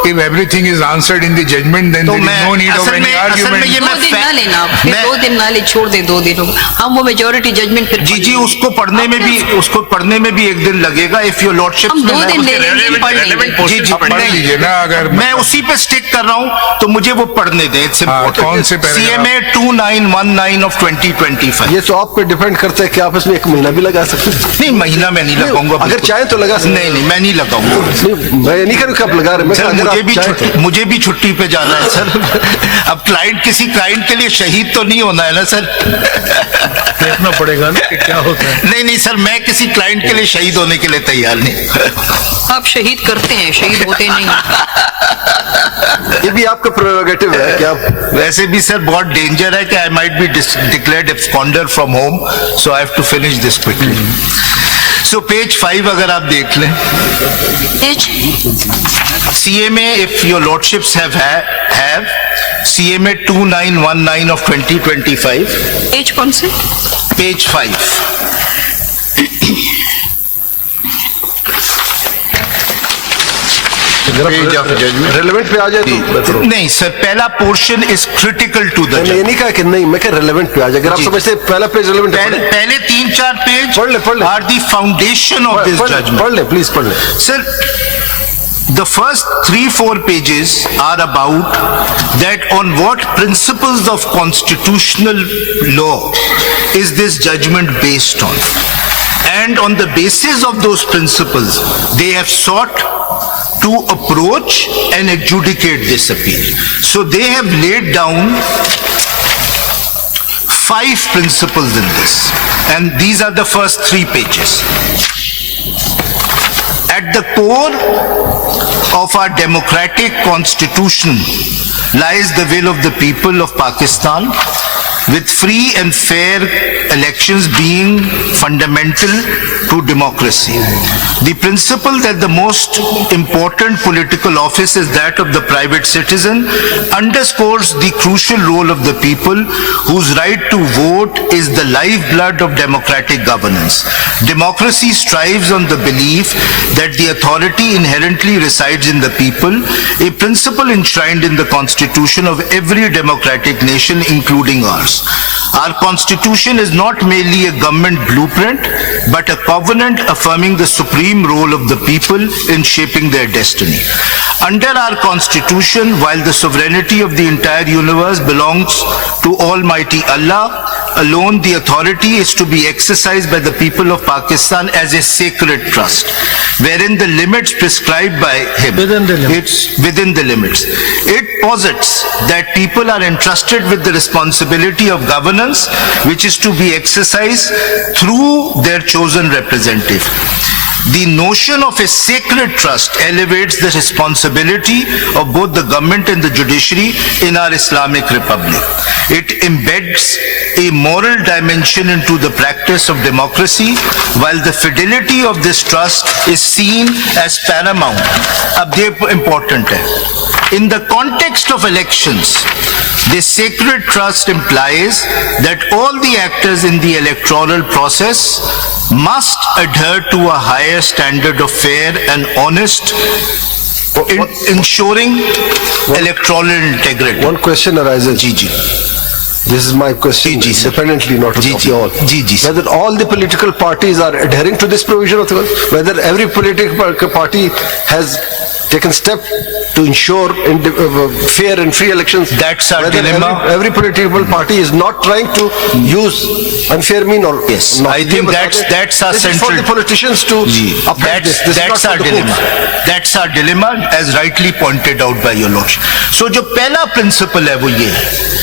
if everything is answered in the judgment then there is no need of any argument. 2 दिन ना लेना, फिर 2 दिन ना ले, छोड़ दे 2 दिन, हम वो मेजॉरिटी जजमेंट फिर जी उसको पढ़ने में भी 1 दिन लगेगा। इफ योर लॉर्डशिप हम 2 दिन ले लेंगे, पढ़ लेंगे। जी पढ़ लीजिए ना, अगर मैं उसी पे स्टिक कर रहा हूं तो मुझे वो पढ़ने दें। इट्स कौन से CMA 2919 of 2025। ये तो आप पे डिपेंड करता है कि आप इसमें 1 महीना भी लगा सकते हैं। नहीं, महीना मैं नहीं लगाऊंगा। अगर चाहे तो लगा सकते। नहीं मैं नहीं लगाऊंगा। मैं नहीं करूँ कि आप लगा रहे हैं। मुझे भी छुट्टी पे जाना है सर। अब किसी क्लाइंट के लिए शहीद तो नहीं होना है ना सर। देखना पड़ेगा ना कि क्या होता है। नहीं सर, मैं किसी क्लाइंट के लिए शहीद होने के लिए तैयार नहीं। आप शहीद करते हैं, शहीद होते नहीं। ये भी आपका प्रेरोगेटिव है कि आप वैसे भी सर बहुत डेंजर है कि I might be declared absconder from home, so I have to finish this quickly. So page 5 अगर आप देख लें, CMA, if your lordships have CMA 2919 of 2025, as कौन से? पेज 5। रेलेवेंट पे आ जाए तो नहीं सर, पहला portion is critical to the. ये नहीं कहा कि नहीं, मैं कह रेलेवेंट पे आ जाए। अगर आप समझते हैं पहला पेज रेलेवेंट है, पहले 3-4 पेज पढ़ ले are the foundation of this judgment. पढ़ ले प्लीज, पढ़ ले sir. The first 3-4 pages are about that on what principles of constitutional law is this judgment based on, and on the basis of those principles they have sought to approach and adjudicate this appeal. So they have laid down 5 principles in this, and these are the first 3 pages. At the core of our democratic constitution lies the will of the people of Pakistan, with free and fair elections being fundamental to democracy. The principle that the most important political office is that of the private citizen underscores the crucial role of the people whose right to vote is the lifeblood of democratic governance. Democracy strives on the belief that the authority inherently resides in the people, a principle enshrined in the constitution of every democratic nation, including ours. Our constitution is not merely a government blueprint, but a covenant affirming the supreme role of the people in shaping their destiny. Under our constitution, while the sovereignty of the entire universe belongs to Almighty Allah alone, the authority is to be exercised by the people of Pakistan as a sacred trust, wherein the limits prescribed by him. Within the limits. It posits that people are entrusted with the responsibility of governance, which is to be exercised through their chosen representative. The notion of a sacred trust elevates the responsibility of both the government and the judiciary in our Islamic Republic. It embeds a moral dimension into the practice of democracy, while the fidelity of this trust is seen as paramount. Ab ye important hai. In the context of elections, this sacred trust implies that all the actors in the electoral process must adhere to a higher standard of fair and honest, ensuring electoral integrity. One question arises. Ji. This is my question, independently, not of you all. Whether all the political parties are adhering to this provision of the whether every political party has taken step to ensure fair and free elections. That's our whether dilemma. Every political party is not trying to use unfair mean or yes. not. I think that's our this central. is for the politicians to upheld this. This that's is not our for the dilemma. courts. That's our dilemma, as rightly pointed out by your lordship. So, जो पहला principle है वो ये है,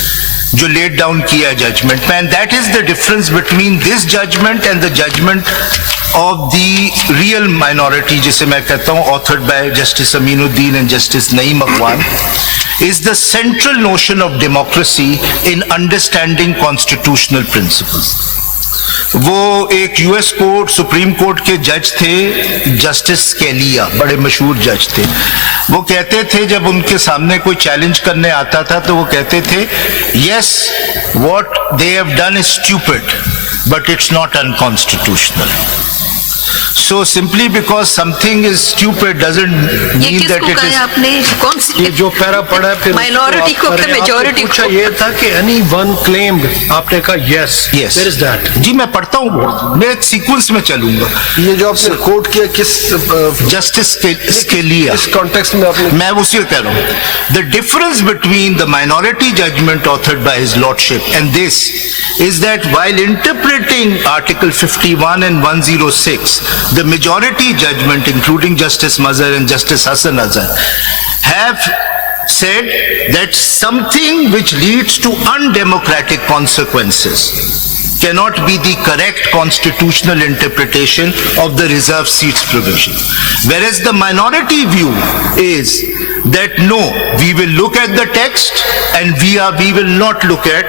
जो laid down किया judgment में, and that is the difference between this judgment and the judgment of the real minority, जिसे मैं कहता हूँ, authored by Justice Aminuddin and Justice Naeem Akhwan, is the central notion of democracy in understanding constitutional principles. वो एक US court, supreme court के जज थे, justice Scalea, बड़े मशहूर जज थे. वो कहते थे जब उनके सामने कोई चैलेंज करने आता था तो वो कहते थे, yes, what they have done is stupid, but it's not unconstitutional. So simply because something is stupid doesn't mean that it is. आपने कौन सी ये जो पैरा पढ़ा है फिर माइनॉरिटी को कि मेजॉरिटी को पूछा ये था कि any one claimed, आपने कहा yes. Yes. Where is that? जी मैं पढ़ता हूँ, मैं एक सीक्वेंस में चलूंगा. ये जो आपने कोर्ट किया किस जस्टिस स्केलिया, इस कॉन्टेक्स्ट में आपने मैं उसी को कह रहा हूँ. The difference between the minority judgment authored by his lordship and this is that while interpreting Article 51 and 106, the majority judgment, including Justice Mazhar and Justice Hassan Azhar, have said that something which leads to undemocratic consequences cannot be the correct constitutional interpretation of the reserved seats provision. Whereas the minority view is that no, we will look at the text and we will not look at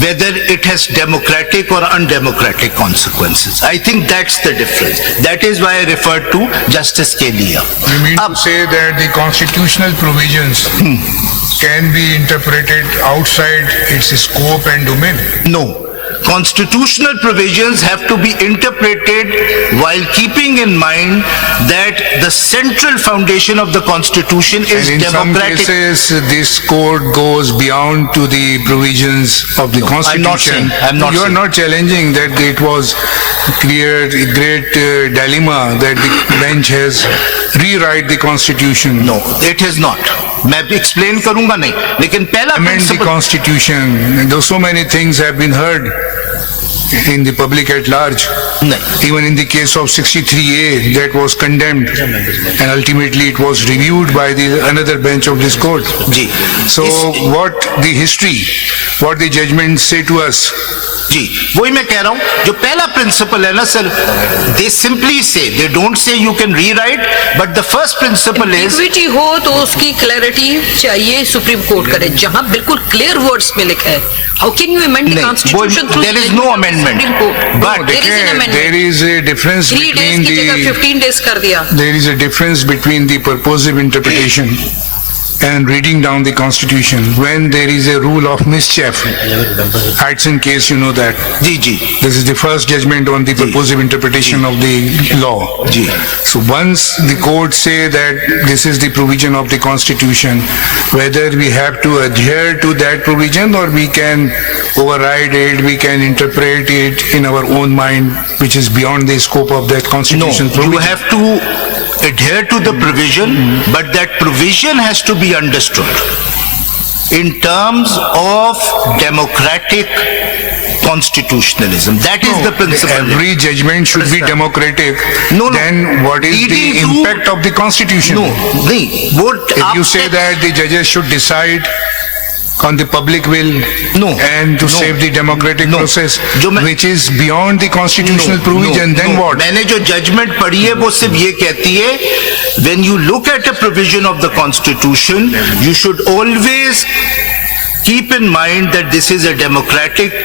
whether it has democratic or undemocratic consequences. I think that's the difference. That is why I referred to Justice Scalia. You mean to say that the constitutional provisions can be interpreted outside its scope and domain? No. Constitutional provisions have to be interpreted while keeping in mind that the central foundation of the Constitution is And in democratic. some cases, this code goes beyond to the provisions of the Constitution. I'm not You are saying. not challenging that it was created a great dilemma that the bench has rewrite the Constitution. No, it is not. मैं explain करूंगा नहीं, लेकिन पहला Amend the principle. Constitution. Though so many things have been heard in the public at large. नहीं. Even in the case of 63A, that was condemned, and ultimately it was reviewed by the another bench of this court. Ji. So what the history, what the judgments say to us, जी वही मैं कह रहा हूं, जो पहला principal है ना sir, दे simply से, they don't say you can rewrite, but the first principle is equity हो तो उसकी क्लैरिटी चाहिए, सुप्रीम कोर्ट करे, जहां बिल्कुल क्लियर वर्ड्स में लिखा है. How can you amend the constitution through there is no amendment, but there is a difference 3 days between की जगह the 15 days कर दिया. there is a difference between the purposive interpretation and reading down the constitution. When there is a rule of mischief, Hudson case, you know that. Ji ji This is the first judgment on the purposive interpretation of the law. Ji. So once the court say that this is the provision of the constitution, whether we have to adhere to that provision or we can override it, we can interpret it in our own mind, which is beyond the scope of that no, constitutional you provision. have to adhere to the provision, but that provision has to be understood in terms of democratic constitutionalism. That is the principle. Every judgment should be democratic. No, no. Then what is the Leading to- impact of the constitution? No, नहीं, what If you say आपने- that the judges should decide on the public will No, and to no, save the democratic no. process, जो मैं- which is beyond the constitutional No, provision, no, then no. what? मैंने जो judgement पढ़ी है वो सिर्फ ये कहती है, when you look at a provision of the constitution, you should always keep in mind that this is a democratic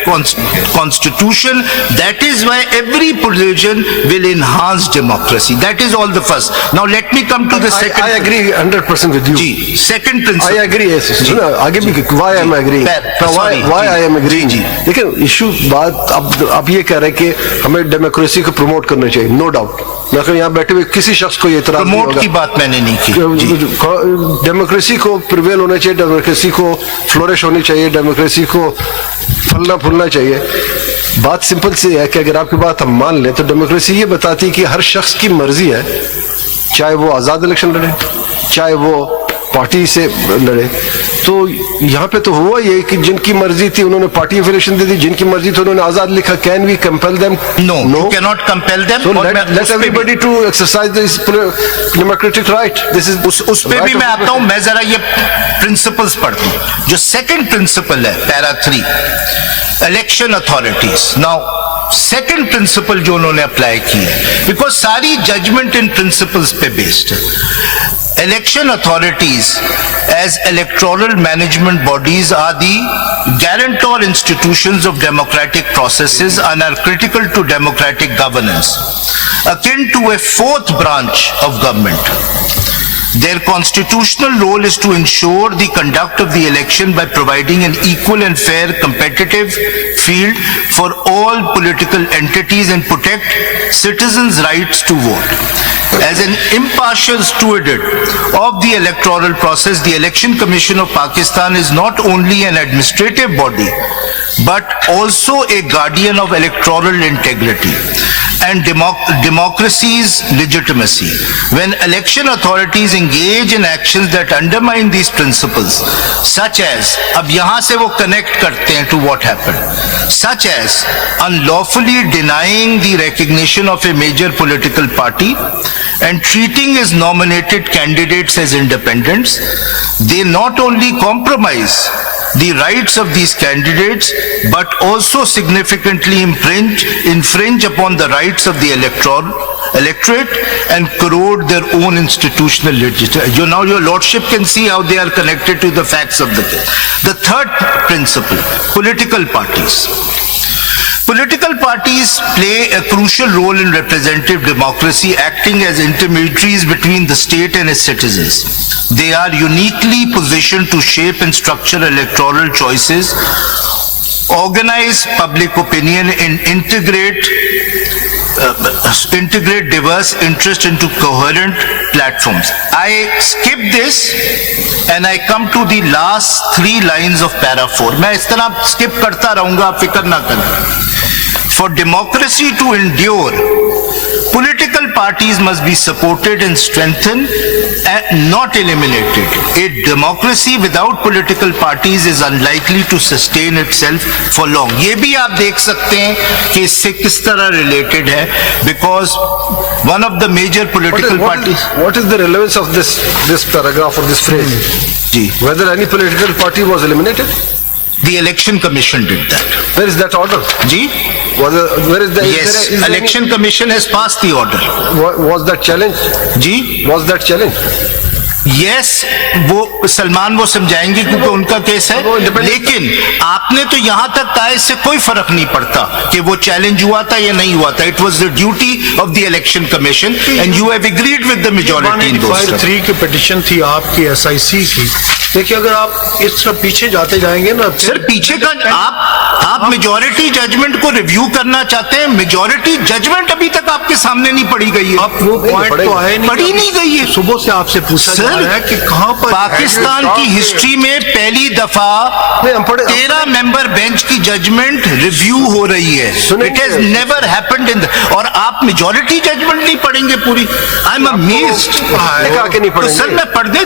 constitution. That is why every provision will enhance democracy. That is all the first. Now let me come to the second. I agree 100% with you. Ji, second principle. I agree. Yes. सुनो, आगे भी why am I agreeing? Sorry, Why ji, I am agreeing? जी, लेकिन issue बात अब ये कह रहे हैं कि हमें डेमोक्रेसी को प्रमोट करना चाहिए. No doubt. लेकिन यहाँ बैठे हुए किसी शख्स को ये इतराज नहीं प्रमोट होगा. की बात मैंने नहीं की. जी. डेमोक्रेसी को प्रिवेल होना चाहिए, डेमोक्रेसी को फ्लोरिश होनी चाहिए, डेमोक्रेसी को फलना फूलना चाहिए. बात सिंपल सी है कि अगर आपकी बात हम मान लें तो डेमोक्रेसी ये बताती है कि हर शख्स की मर्जी है, चाहे वो आज़ाद इलेक्शन लड़े, चाहे वो पार्टी से लड़े. तो यहाँ पे तो हुआ ये कि जिनकी मर्जी थी उन्होंने पार्टी एफिलिएशन दे दी, जिनकी मर्जी थी उन्होंने आज़ाद लिखा. Can we compel them? No, you cannot compel them. So और मैं let उस पे भी- everybody to exercise this democratic right. This is उस पे भी मैं आता हूं. मैं जरा ये प्रिंसिपल्स पढ़ता हूं. जो सेकंड प्रिंसिपल है, para 3, election authorities. Now second principle जो उन्होंने अप्लाई की है, बिकॉज सारी जजमेंट इन प्रिंसिपल्स पे बेस्ड है. Election authorities as electoral management bodies are the guarantor institutions of democratic processes and are critical to democratic governance, akin to a fourth branch of government. Their constitutional role is to ensure the conduct of the election by providing an equal and fair competitive field for all political entities and protect citizens' rights to vote. As an impartial steward of the electoral process, the Election Commission of Pakistan is not only an administrative body, but also a guardian of electoral integrity and democracy's legitimacy. When election authorities engage in actions that undermine these principles, such as, अब यहाँ से वो connect करते हैं to what happened, such as unlawfully denying the recognition of a major political party and treating its nominated candidates as independents, they not only compromise the rights of these candidates, but also significantly infringe upon the rights of the electorate and corrode their own institutional legitimacy. Now your lordship can see how they are connected to the facts of the case. The third principle, political parties. Political parties play a crucial role in representative democracy, acting as intermediaries between the state and its citizens. They are uniquely positioned to shape and structure electoral choices, organize public opinion, and integrate diverse interests into coherent platforms. I skip this and I come to the last 3 lines of para 4. मैं इस तरह skip करता रहूंगा, आप फिक्र ना करें. For democracy to endure, political parties must be supported and strengthened and not eliminated. A democracy without political parties is unlikely to sustain itself for long. ये भी आप देख सकते हैं कि इससे किस तरह related है, because one of the major political parties. What is the relevance of this paragraph or this phrase? जी. Whether any political party was eliminated? The election commission did that. Where is that order? Ji? Where is the? Yes, election commission has passed the order. Was that challenge? Ji? Was that challenge? Yes वो सलमान वो समझाएंगे क्योंकि उनका case है, लेकिन आपने तो यहां तक कहा इससे कोई फर्क नहीं पड़ता कि वो चैलेंज हुआ था या नहीं हुआ था. It was the duty of the election commission and you have agreed with the majority in those. 3 की पिटीशन थी आपकी एसआईसी की. देखिए अगर आप इस तरह पीछे जाते जाएंगे ना सर, पीछे का आप मेजॉरिटी जजमेंट को रिव्यू करना चाहते हैं. मेजॉरिटी जजमेंट अभी तक आपके सामने नहीं पढ़ी गई है. आप वो पॉइंट तो आए नहीं, पढ़ी नहीं गई है. सुबह से आपसे पूछा जा रहा है कि कहां पर पाकिस्तान की हिस्ट्री में पहली दफा 13 मेंबर बेंच की जजमेंट रिव्यू हो रही है. It has never happened in और आप मेजॉरिटी जजमेंट नहीं पढ़ेंगे पूरी. I am amazed. तो सर मैं पढ़ दे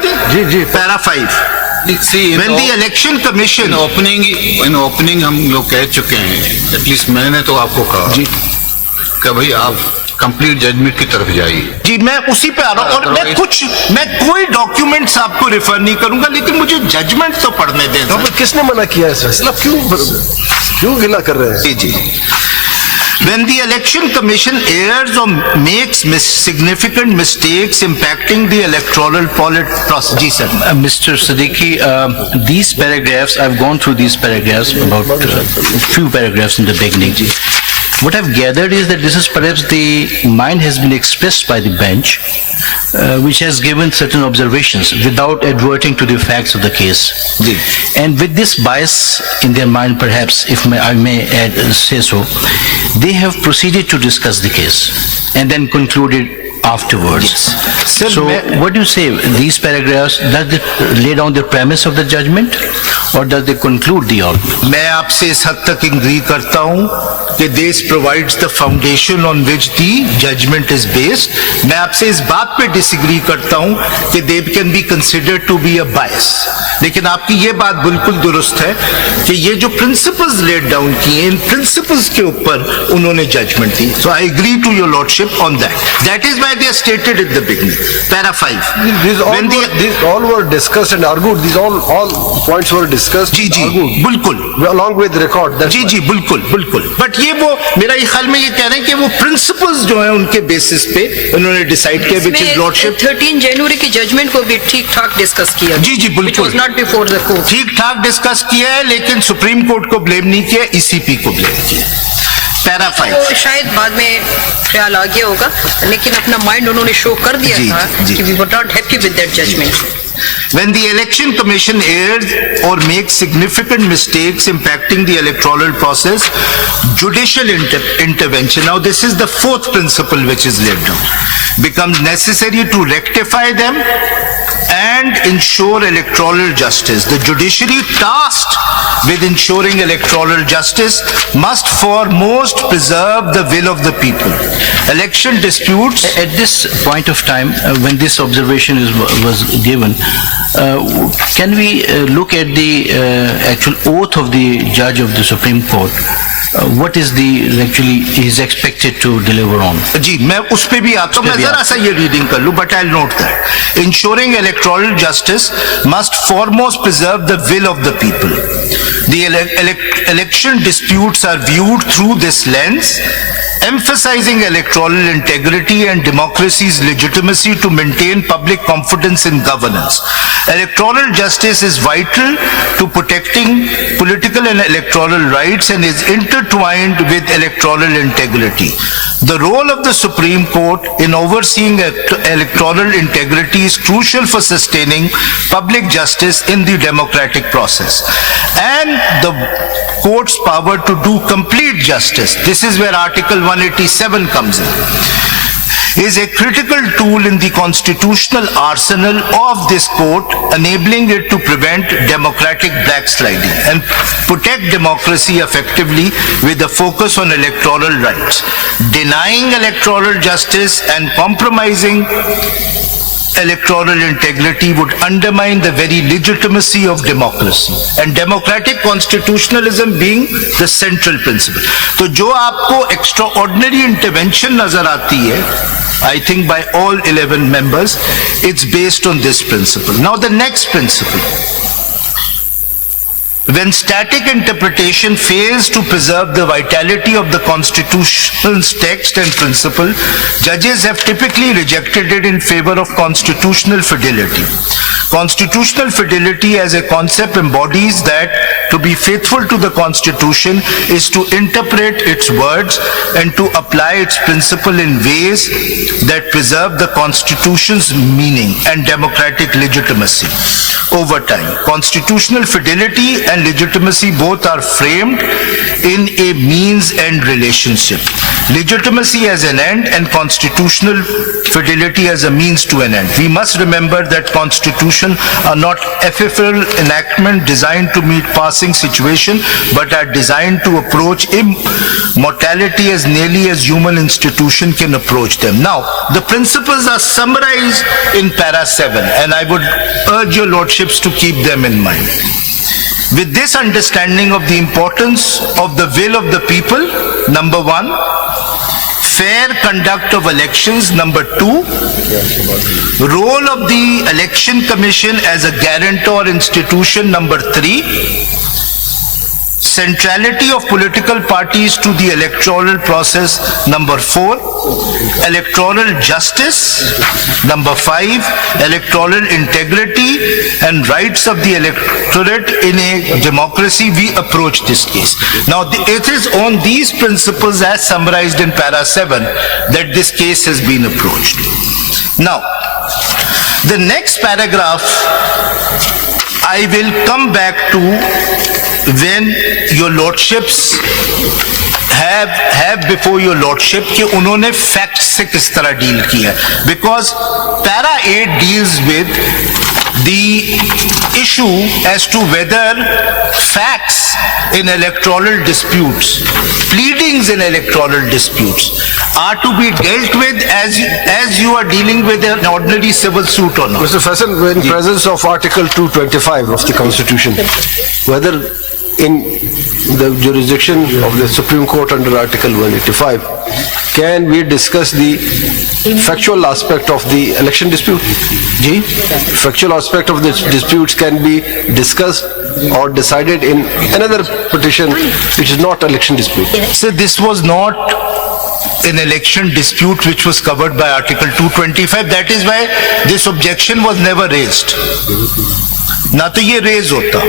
जी para 5. When the election commission in opening हम लोग कह चुके हैं, एटलीस्ट मैंने तो आपको कहा जी कि भाई आप कंप्लीट जजमेंट की तरफ जाइए. जी मैं उसी पे आ रहा हूं और मैं कोई डॉक्यूमेंट्स आपको रेफर नहीं करूंगा, लेकिन मुझे जजमेंट तो पढ़ने दें. तो किसने मना किया है फैसला? क्यों गिला कर रहे हैं? जी When the election commission errs or makes significant mistakes impacting the electoral process. Ji sir. Mr. Siddiqui, these paragraphs, I've gone through these paragraphs, about a few paragraphs in the beginning. What I've gathered is that this is perhaps the mind has been expressed by the bench, which has given certain observations without adverting to the facts of the case. And with this bias in their mind, perhaps, if I may say so, they have proceeded to discuss the case and then concluded afterwards. Sir, so what do you say? These paragraphs, does it lay down the premise of the judgment or does they conclude the argument? मैं आपसे इस हद तक agree करता हूं कि this provides the foundation on which the judgment is based. मैं आपसे इस बात पे डिसएग्री करता हूं कि they can be considered to be a bias. लेकिन आपकी ये बात बिल्कुल दुरुस्त है कि ये जो प्रिंसिपल्स लेड डाउन किए, इन प्रिंसिपल्स के ऊपर उन्होंने जजमेंट दी. So I agree to your lordship on that. That is why they are stated in the beginning. Para 5. These all were discussed and argued. These all points were discussed. जी बिल्कुल. Along with record. जी बिल्कुल. But ये वो मेरा ये ख्याल में ये कह रहे हैं कि वो प्रिंसिपल्स जो है उनके बेसिस पे उन्होंने डिसाइड किया, विच इज लॉर्डशिप. 13 जनवरी की जजमेंट को भी ठीक ठाक डिस्कस किया. जी बिल्कुल. बिफोर द कोर्ट ठीक ठाक डिस्कस किया है, लेकिन सुप्रीम कोर्ट को ब्लेम नहीं किया, ईसीपी को ब्लेम किया. पैरा 5. तो शायद बाद में ख्याल आ गया होगा, लेकिन अपना माइंड उन्होंने शो कर दिया था कि we were not happy with that judgment. When the election commission errs or makes significant mistakes impacting the electoral process, judicial intervention, now this is the fourth principle which is laid down, becomes necessary to rectify them and ensure electoral justice. The judiciary tasked with ensuring electoral justice must foremost preserve the will of the people. Election disputes. At this point of time, when this observation was given, can we look at the actual oath of the judge of the Supreme Court? What is the actually is expected to deliver on? जी मैं उस पे भी आता हूँ. मैं जरा सा ये रीडिंग कर लूँ, but I'll note that ensuring electoral justice must foremost preserve the will of the people. The election disputes are viewed through this lens, emphasizing electoral integrity and democracy's legitimacy to maintain public confidence in governance. Electoral justice is vital to protecting political and electoral rights and is intertwined with electoral integrity. The role of the Supreme Court in overseeing electoral integrity is crucial for sustaining public justice in the democratic process. And the court's power to do complete justice, this is where Article 187 comes in, is a critical tool in the constitutional arsenal of this court, enabling it to prevent democratic backsliding and protect democracy effectively with a focus on electoral rights. Denying electoral justice and compromising electoral integrity would undermine the very legitimacy of democracy, and democratic constitutionalism being the central principle. तो जो आपको extraordinary intervention नजर आती है, I think by all 11 members, it's based on this principle. Now the next principle. When static interpretation fails to preserve the vitality of the Constitution's text and principle, judges have typically rejected it in favor of constitutional fidelity. Constitutional fidelity as a concept embodies that to be faithful to the Constitution is to interpret its words and to apply its principle in ways that preserve the Constitution's meaning and democratic legitimacy. Over time, constitutional fidelity and legitimacy both are framed in a means-end relationship. Legitimacy as an end and constitutional fidelity as a means to an end. We must remember that constitutions are not ephemeral enactment designed to meet passing situation, but are designed to approach immortality as nearly as human institution can approach them. Now, the principles are summarized in para 7, and I would urge your lordships to keep them in mind. With this understanding of the importance of the will of the people, number 1, fair conduct of elections, number 2, role of the Election Commission as a guarantor institution, number 3, centrality of political parties to the electoral process, number 4, electoral justice, number 5, electoral integrity and rights of the electorate in a democracy. We approach this case. Now, it is on these principles as summarized in para 7 that this case has been approached. Now, the next paragraph I will come back to when your lordships have before your lordship कि उन्होंने facts से किस तरह deal किया, because para 8 deals with the issue as to whether facts in electoral disputes, pleadings in electoral disputes are to be dealt with as you are dealing with an ordinary civil suit or not. Mr. Faisal, in presence of Article 225 of the Constitution, whether in the jurisdiction of the Supreme Court under Article 185, can we discuss the factual aspect of the election dispute? Factual aspect of the disputes can be discussed or decided in another petition which is not election dispute. So this was not an election dispute which was covered by Article 225. That is why this objection was never raised. ना तो ये raise होता.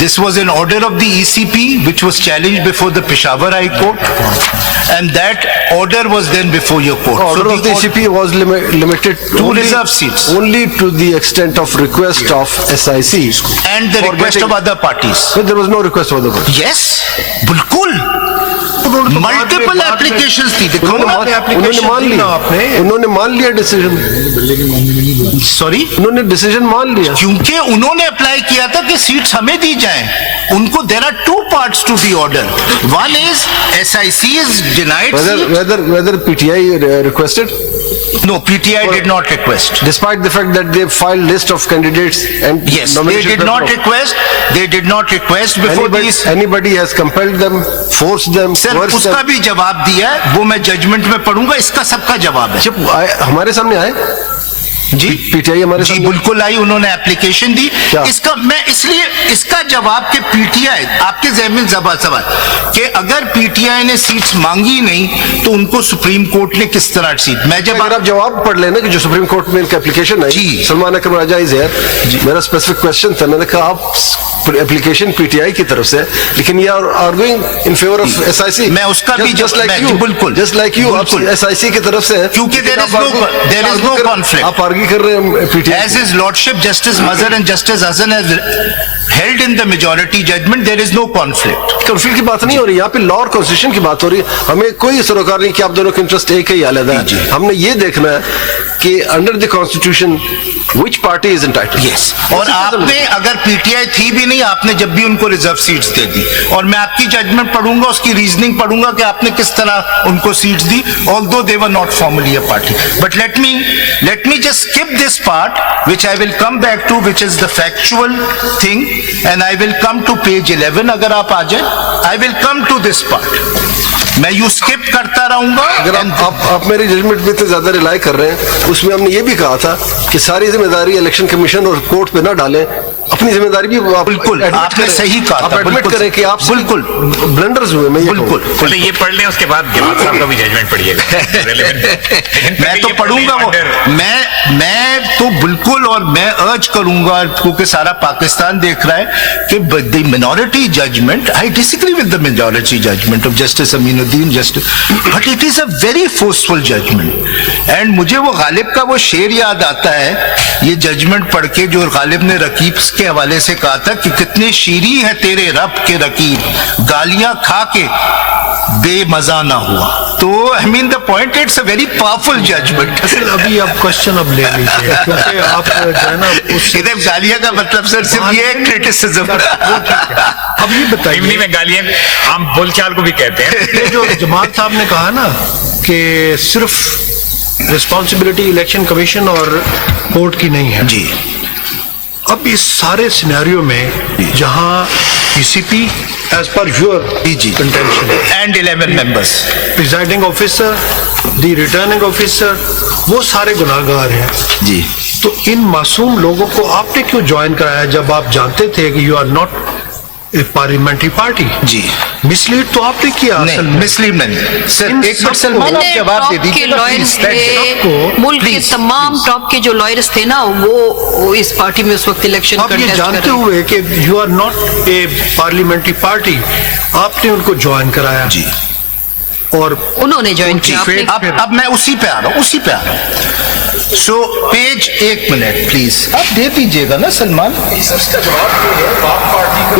This was an order of the ECP which was challenged before the Peshawar High Court, and that order was then before your court. Order of the ECP was limited to reserve seats, only to the extent of request of SIC and the request of other parties. But there was no request of other parties. Yes, बिल्कुल. Multiple applications थी. उन्होंने मान लिया decision. Sorry? उन्होंने decision मान लिया. क्योंकि उन्होंने अप्लाई किया था कि सीट्स हमें दी जाएं. उनको there are two parts to the order. One is SIC is denied. Whether PTI requested? No, PTI did not request. Despite the fact that they filed list of candidates and yes, they did not request. They did not request before these. Anybody has compelled them, forced them, sir, coerced them. उसका भी जवाब दिया है. वो मैं judgement में पढ़ूंगा. इसका सबका जवाब है. जब हमारे सामने आए जी, पीटीआई हमारे जी बिल्कुल आई. उन्होंने एप्लीकेशन दी. इसका मैं इसलिए इसका जवाब के पीटीआई आपके ज़हन में सवाल कि अगर पीटीआई ने सीट्स मांगी नहीं तो उनको सुप्रीम कोर्ट ने किस तरह सीट. मैं जब अगर आप जवाब पढ़ लेना कि जो सुप्रीम कोर्ट में इनका एप्लीकेशन है, सलमान अकरम राजा इज हियर, मेरा स्पेसिफिक क्वेश्चन था. मैंने कहा आप एप्लीकेशन पीटीआई की तरफ से, लेकिन ये arguing in favour of SIC. मैं उसका भी जस्ट लाइक यू, बिल्कुल जस्ट लाइक यू एसआईसी की तरफ से, क्योंकि देयर इज नो कॉन्फ्लिक्ट. आप आर्ग्यू कर रहे हैं PTI. As his lordship Justice Mazhar and Justice Hasan has held in the majority judgment, there is no conflict. Conflict की बात नहीं हो रही यहाँ पे, लॉ और कॉन्स्टिट्यूशन की बात हो रही है. हमें कोई सरोकार नहीं कि आप दोनों का इंटरेस्ट एक ही अलग है. हमने ये देखना है कि under the constitution which party is entitled. Yes. और आपने अगर पीटीआई थी भी नहीं, आपने जब भी उनको रिजर्व सीट्स दे दी, और मैं आपकी जजमेंट पढ़ूंगा, उसकी रीजनिंग पढ़ूंगा कि आपने किस तरह उनको seats the, although they were not formally a party. But let me just skip this part, which I will come back to, which is the factual thing, and I will come to page 11. अगर आप आ जाए, I will come to this part. मैं you skip करता रहूंगा। अगर आप मेरे judgement पे इतने ज्यादा रिलाई कर रहे हैं, उसमें हमने ये भी कहा था कि सारी जिम्मेदारी इलेक्शन कमीशन और कोर्ट पे ना डालें, अपनी जिम्मेदारी भी आप बिल्कुल, admit आपने करें। सही कहा आप था, एडमिट बिल्कुल, करें कि आप बिल्कुल, ब्लंडर्स हुए। मैं ये बिल्कुल, पहले ये पढ़ लें, उसके बाद जमात साहब का भी जजमेंट पढ़िएगा। मैं तो पढ़ूंगा वो, मैं तो बिल्कुल, और मैं अर्ज करूंगा क्योंकि सारा पाकिस्तान देख रहा है कि the minority judgment, I disagree with the majority judgment of Justice Aminuddin but it is a very forceful judgment. And मुझे वो गालिब का वो शेर याद आता है ये जजमेंट पढ़ के, जो गालिब ने रकीब के हवाले से कहा था कि कितने शीरी है तेरे रब के रकीब, गालियां खा के बेमजा ना हुआ। तो I mean the point, it's a very powerful judgment. अभी आप क्वेश्चन अब ले लीजिए, क्योंकि आप जो है ना इधर गालियां का मतलब सर सिर्फ ये क्रिटिसिज्म। अब ये बताइए, हिंदी में गालियां आम बोलचाल को भी कहते हैं। ये जो जमात साहब ने कहा ना कि सिर्फ रिस्पॉन्सिबिलिटी इलेक्शन कमीशन और कोर्ट की नहीं है जी, अब इस सारे सिनेरियो में जहां PCP as per your contention and 11 members, presiding officer, the returning officer, वो सारे गुनाहगार हैं जी, तो इन मासूम लोगों को आपने क्यों ज्वाइन कराया जब आप जानते थे कि you are not a parliamentary party? जी, मिसलीड तो आपने किया असल में। मिसलीड नहीं सर, इन एक मिनट सबको- सलमान आप जवाब दे टॉप के दीजिए लॉयर्स थे, मुल्क के Please, तमाम टॉप के जो लॉयर्स थे ना, वो इस पार्टी में उस वक्त इलेक्शन आप ये कंटेस्ट कर जानते रहे हुए कि you are not a parliamentary party, आपने उनको ज्वाइन कराया जी, और उन्होंने ज्वाइन किया आपने। अब मैं उसी पे आ रहा हूँ, सो पेज, एक मिनट प्लीज, आप दे दीजिएगा ना सलमान।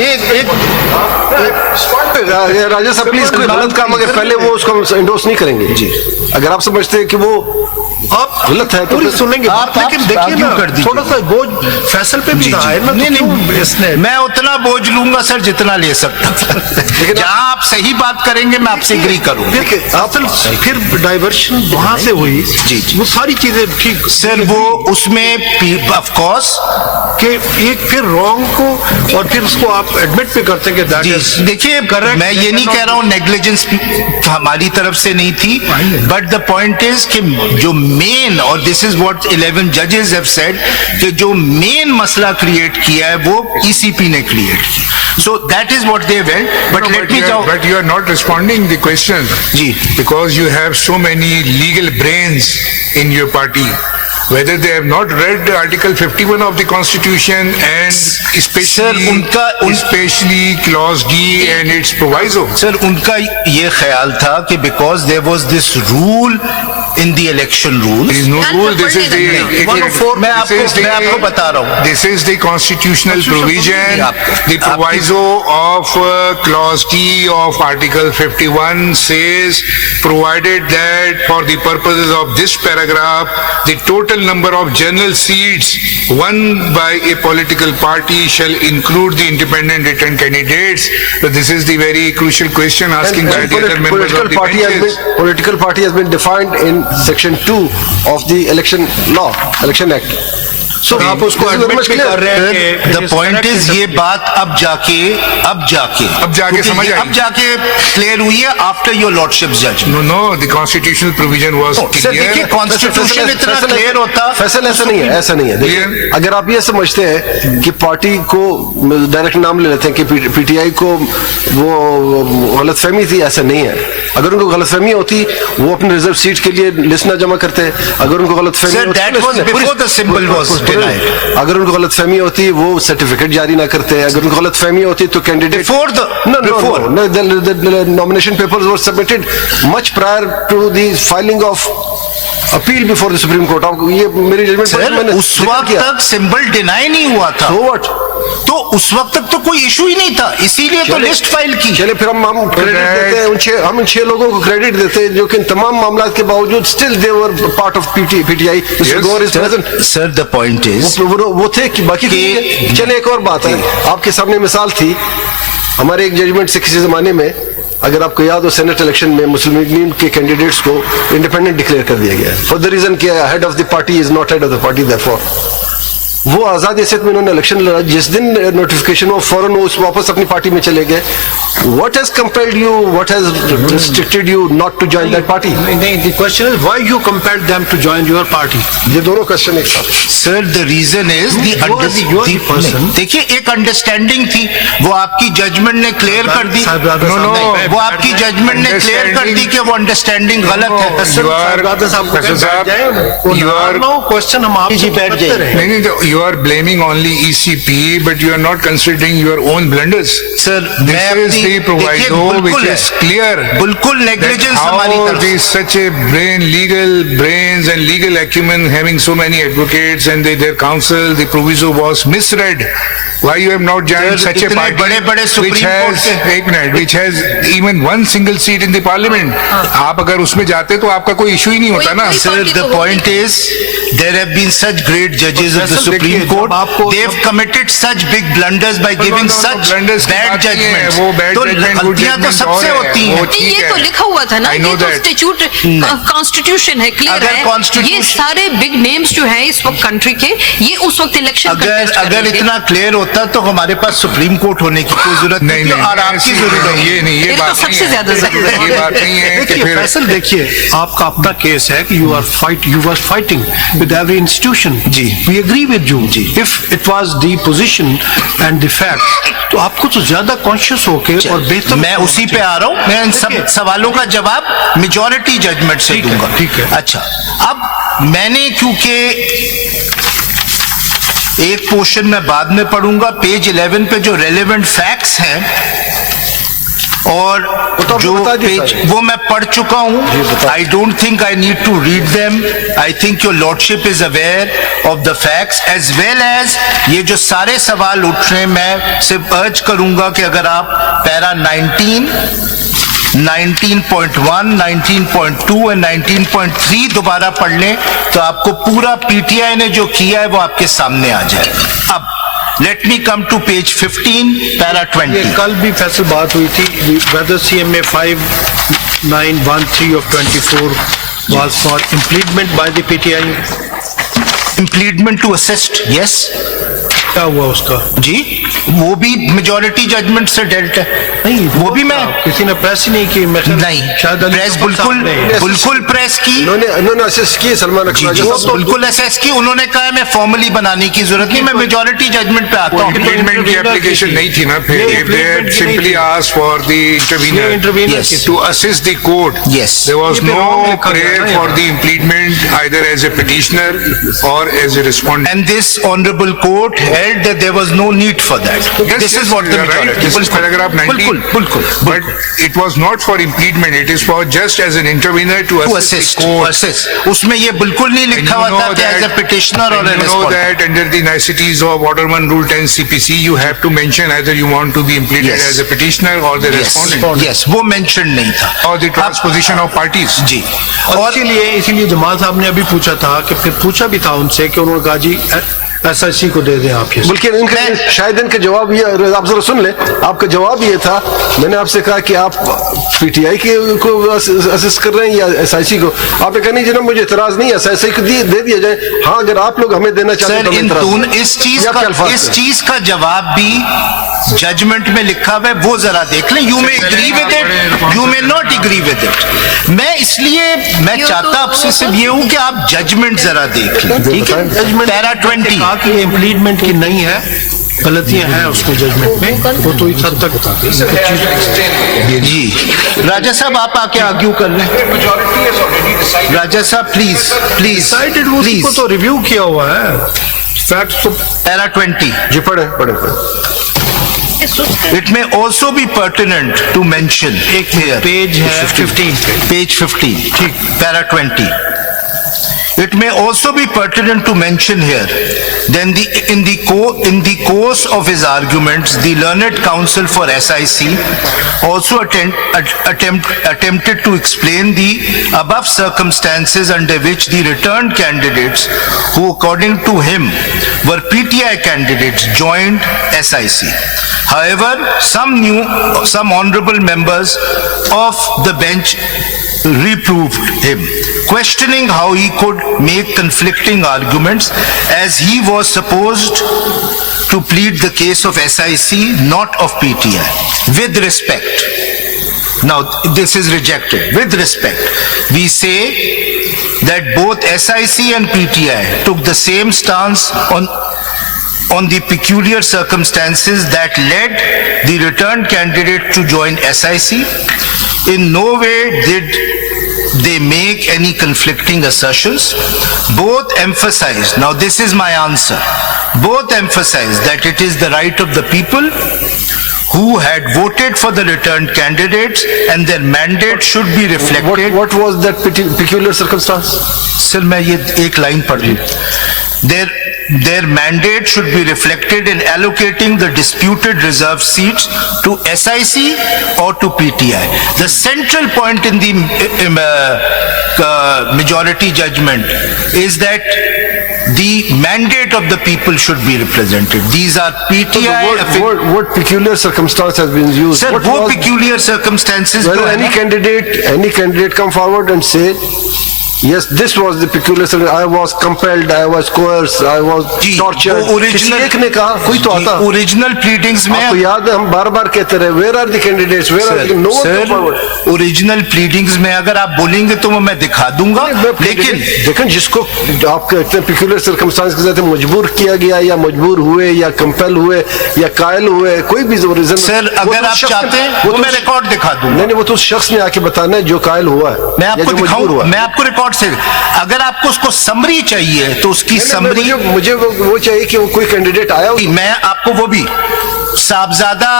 एक राजा साहब प्लीज, कोई गलत काम अगर पहले वो उसको इंडोर्स नहीं करेंगे जी। अगर आप समझते हैं कि वो आप गलत है तो पूरी फिर- सुनेंगे आप- लेकिन आप देखिए argue ना, कर दीजिए। थोड़ा सा बोझ फैसल पे भी जी, रहा है ना, नहीं, तो नहीं, क्यों इसने मैं उतना बोझ लूंगा सर जितना ले सकता हूं। जहां आप सही बात करेंगे मैं आपसे एग्री करूंगा। फिर डाइवर्शन वहां से हुई जी, वो सारी चीजें ठीक सर वो उसमें ऑफ कोर्स कि एक फिर रॉन्ग को और फिर उसको आप एडमिट भी करते हैं कि that जी, is देखिए correct, मैं ये नहीं कह रहा हूँ नेग्लिजेंस हमारी तरफ से नहीं थी, बट द पॉइंट इज कि जो मेन, और दिस इज व्हाट 11 जजेस हैव सेड, कि जो मेन मसला क्रिएट किया है वो ईसीपी ने क्रिएट किया। So that is what they went, but let me But you are not responding the question. जी, Because you have so many legal brains in your party. Whether they have not read Article 51 of the Constitution and especially especially Clause D and its proviso. Sir उनका ये ख्याल था कि because there was this rule in the election rule, There is no rule. This is the मैं आपको बता रहा हूँ, This is the constitutional provision, the proviso of clause D of Article 51 says, provided that for the purposes of this paragraph, the total number of general seats won by a political party shall include the independent written candidates. So this is the very crucial question asking by the other members of the benches. Political party has been defined in section 2 of the election law, election act. So आप उसको this is very admit much भी clear. कर रहे हैं कि the point is ये बात अब जाके समझ क्योंकि आई। अब जाके क्लियर हुई है after your lordship's judgment. No, no, the constitutional provision was sir देखिए clear. कॉन्स्टिट्यूशन इतना क्लियर होता, फैसल ऐसा नहीं है, ऐसा नहीं है। देखिए अगर आप ये समझते हैं कि पार्टी को डायरेक्ट नाम ले लेते हैं कि पीटीआई को वो गलतफहमी थी, ऐसा नहीं है। अगर उनको गलतफहमी होती वो अपने रिजर्व सीट के लिए लिस्ट ना जमा करते। अगर उनको गलतफहमी Sir, that was before the symbol was denied. अगर उनको गलतफहमी होती वो सर्टिफिकेट जारी ना करते। अगर उनको गलतफहमी होती तो candidate Before the- before. the nomination papers were submitted much prior to the filing of appeal before the Supreme Court. आपको ये मेरी जजमेंट सर उस वक्त तक सिंबल डिनाई नहीं हुआ था, So what? तो उस वक्त तक तो कोई इशू ही नहीं था, इसीलिए तो लिस्ट फाइल की। चले फिर हम क्रेडिट देते हैं हम इन 6 लोगों को क्रेडिट देते हैं जो कि इन तमाम मामलात के बावजूद still they were part of PTI. Sir the point is वो थे कि बाकी चले एक और बात है, आपके सामने मिसाल थी हमारे एक जजमेंट से किसी जमाने में, अगर आपको याद हो सेनेट इलेक्शन में मुस्लिम लीग के कैंडिडेट्स को इंडिपेंडेंट डिक्लेयर कर दिया गया फॉर द रीजन कि head of the party is not head of the party, therefore वो आजाद हैसियत में उन्होंने इलेक्शन लड़ा। जिस दिन नोटिफिकेशन हुआ फौरन वो वापस अपनी पार्टी में चले गए What has compelled you, what has restricted you not to join that party? नहीं, the question is why you compelled them to join your party? ये दोनों क्वेश्चन एक साथ। Sir, the reason is You are the person. देखिए एक understanding थी, वो आपकी जजमेंट ने क्लियर कर दी। साहब, वो आपकी जजमेंट ने क्लियर कर दी कि वो अंडरस्टैंडिंग गलत है। क्वेश्चन हम आप जी बैठ जाए। नहीं, you are blaming only ECP, but you are not considering your own blunders. Sir, This is the proviso which is clear. बिल्कुल negligence हमारी How तरफ से। these such a legal brains and legal acumen having so many advocates and their counsel, the proviso was misread. Why you have not joined Sir, such a इतने party बड़े-बड़े which Supreme has Court के- एक minute which has even one single seat in the parliament? आप अगर उसमें जाते तो आपका कोई इशू ही नहीं होता ना। Sir, the point is, there have been such great judges of the Supreme Court. They've committed such big blunders by giving such blunders की bad बात नहीं है, judgments. वो bad तो judgment, good गलतियां तो judgment सबसे और है, होती वो हैं। नहीं, ठीक ये तो है। लिखा हुआ था ना, I ये know तो that. स्टैट्यूट कॉन्स्टिट्यूशन है, क्लियर अगर है। Constitution- ये सारे बिग नेम्स जो हैं इस वक्त कंट्री के, ये उस वक्त इलेक्शन अगर इतना क्लियर होता तो हमारे पास सुप्रीम कोर्ट होने की कोई जरूरत नहीं नहीं थी और आपकी जरूरत नहीं, ये नहीं, ये फिर तो बात नहीं सबसे है। ज्यादा जरूरत है। ये बात नहीं है कि देखिए फिर फैसल, देखिए आपका अपना केस है कि you were fighting with every institution. Ji. We agree with you. If it was the position and the facts, तो आपको तो ज्यादा कॉन्शियस होके और बेहतर। मैं उसी पे आ रहा हूँ। मैं इन सब सवालों का जवाब मेजॉरिटी जजमेंट से ठीक है, दूंगा। ठीक है। अच्छा, अब मैंने क्योंकि एक पोर्शन में बाद में पढ़ूंगा, पेज 11 पे जो रेलेवेंट फैक्ट्स हैं और तो जो बता दीजिए पेज सर। वो मैं पढ़ चुका हूं। I don't think I need to read them. I think your lordship is aware of the facts as well as ये जो सारे सवाल उठ रहे हैं। मैं सिर्फ अर्ज करूंगा कि अगर आप पैरा 19, 19.1, 19.2 और 19.3 दोबारा पढ़ लें तो आपको पूरा पीटीआई ने जो किया है वो आपके सामने आ जाए। अब let me come to page 15, para 20। कल भी फैसल बात हुई थी, whether CMA 5913 of 24 was for impleadment by the PTI. Impleadment to assist, yes. क्या हुआ उसका? जी, वो भी मेजॉरिटी जजमेंट से डेल्ट है। नहीं, वो भी मैं किसी ने प्रेस ही नहीं की। मैं नहीं, शायद अली प्रेस अकबर साहब ने- बिल्कुल प्रेस की। इन्होंने असिस्ट किए सलमान जी, अकबर जी, साहब। बिल्कुल एसएस की। उन्होंने कहा मैं फॉर्मली बनाने की जरूरत नहीं, मैं मेजॉरिटी जजमेंट पे आता हूँ। Impleadment की application नहीं थी ना फिर। ये If they had impleadment की simply नहीं थी। asked for the ये intervener Yes. की थी। to assist the court. Yes. There was ये भी wrong no लिखा गया prayer ना for यहाँ। the impleadment either as a petitioner or as a respondent. And this honorable court held that there was no need for that. Yes, This yes, is what the you are right. majority. This is paragraph 19. बिल्कुल। But it was not for impleadment. It is for just as an intervener to To assist assist, the court. assist. उसमें ये बिल्कुल नहीं And लिखा you हुआ know था कि as a that- petitioner or and a you know respondent. that under the niceties of Order 1 Rule 10 CPC, you have to mention either you want to be impleaded Yes. as a petitioner or the Yes, respondent. yes, वो mention नहीं था। Or the transposition of parties. जी, और इसीलिए जमाल साहब ने अभी पूछा था कि फिर पूछा भी था उनसे कि उन्होंने कहा जी SIC को दे दें आप ये। बल्कि इनका शायद इनका जवाब ये, आप जरा सुन ले, आपका जवाब ये था। मैंने आपसे कहा कि आप पीटीआई को असिस्ट कर रहे हैं या SIC को। आपने कहा नहीं जनाब मुझे इतराज नहीं है, SIC को दे दिया जाए। हाँ, अगर आप लोग हमें देना चाहते हैं सर तो हमें इन इतराज दोनों नहीं। इस ये आपके अल्फाज चीज थे। का जवाब भी जजमेंट में लिखा हुआ है, वो जरा देख लें। You may agree with it, you may not agree with it. मैं इसलिए मैं चाहता आपसे सिर्फ ये हूं कि आप जजमेंट जरा देख लें, ठीक है। Judgment para 20। कहा कि ये इम्प्लीडमेंट की नहीं है, गलतियां हैं उसको जजमेंट में, वो तो इस हद तक जी, राजा साहब आप आके आर्ग्यू कर रहे हैं। राजा साहब प्लीज प्लीज डिसाइडेड, उसको प्लीज। तो रिव्यू किया हुआ है, फैक्ट्स तो। पैरा 20। जी पढ़े। It may also be pertinent to mention एक here. पेज है 15 पे। Page 15. ठीक. Para 20. It may also be pertinent to mention here, then in the course of his arguments, the learned counsel for SIC also attempted to explain the above circumstances under which the returned candidates, who according to him were PTI candidates, joined SIC. However, some honorable members of the bench reproved him, questioning how he could make conflicting arguments, as he was supposed to to plead the case of SIC, not of PTI. With respect. Now, this is rejected. With respect, we say that both SIC and PTI took the same stance on the peculiar circumstances that led the returned candidate to join SIC. In no way did they make any conflicting assertions. Both emphasized, now this is my answer, both emphasized that it is the right of the people who had voted for the returned candidates and their mandate should be reflected. What was that peculiar circumstance? Sir, मैं ये एक line पढ़ रही हूँ. Their mandate should be reflected in allocating the disputed reserved seats to SIC or to PTI. The central point in the majority judgment is that the mandate of the people should be represented. These are PTI. What peculiar circumstance has been used? Sir, वो peculiar circumstances. Whether any candidate come forward and say, yes, this was the peculiar circumstance. I was compelled, I was coerced, I was tortured. किसी एक ने कहा, कोई तो आता. Original pleadings में आपको याद है हम बार-बार कहते रहे, where are the candidates? Where are the no one come forward? Original pleadings में अगर आप बोलेंगे तो मैं दिखा दूंगा. लेकिन जिसको आप कहते हैं peculiar circumstance के साथ मजबूर किया गया या मजबूर हुए या कंपेल हुए या कायल हुए, कोई भी रीजन. सर, अगर आप चाहते हैं वो मैं रिकॉर्ड दिखा दूंगा. नहीं, वो तो शख्स ने आके बताना है जो कायल हुआ है. मैं आपको दिखाऊंगा, मैं आपको रिकॉर्ड से. अगर आपको उसको समरी चाहिए तो उसकी समरी मुझे वो चाहिए कि वो कोई कैंडिडेट आया. मैं आपको वो भी साहबजादा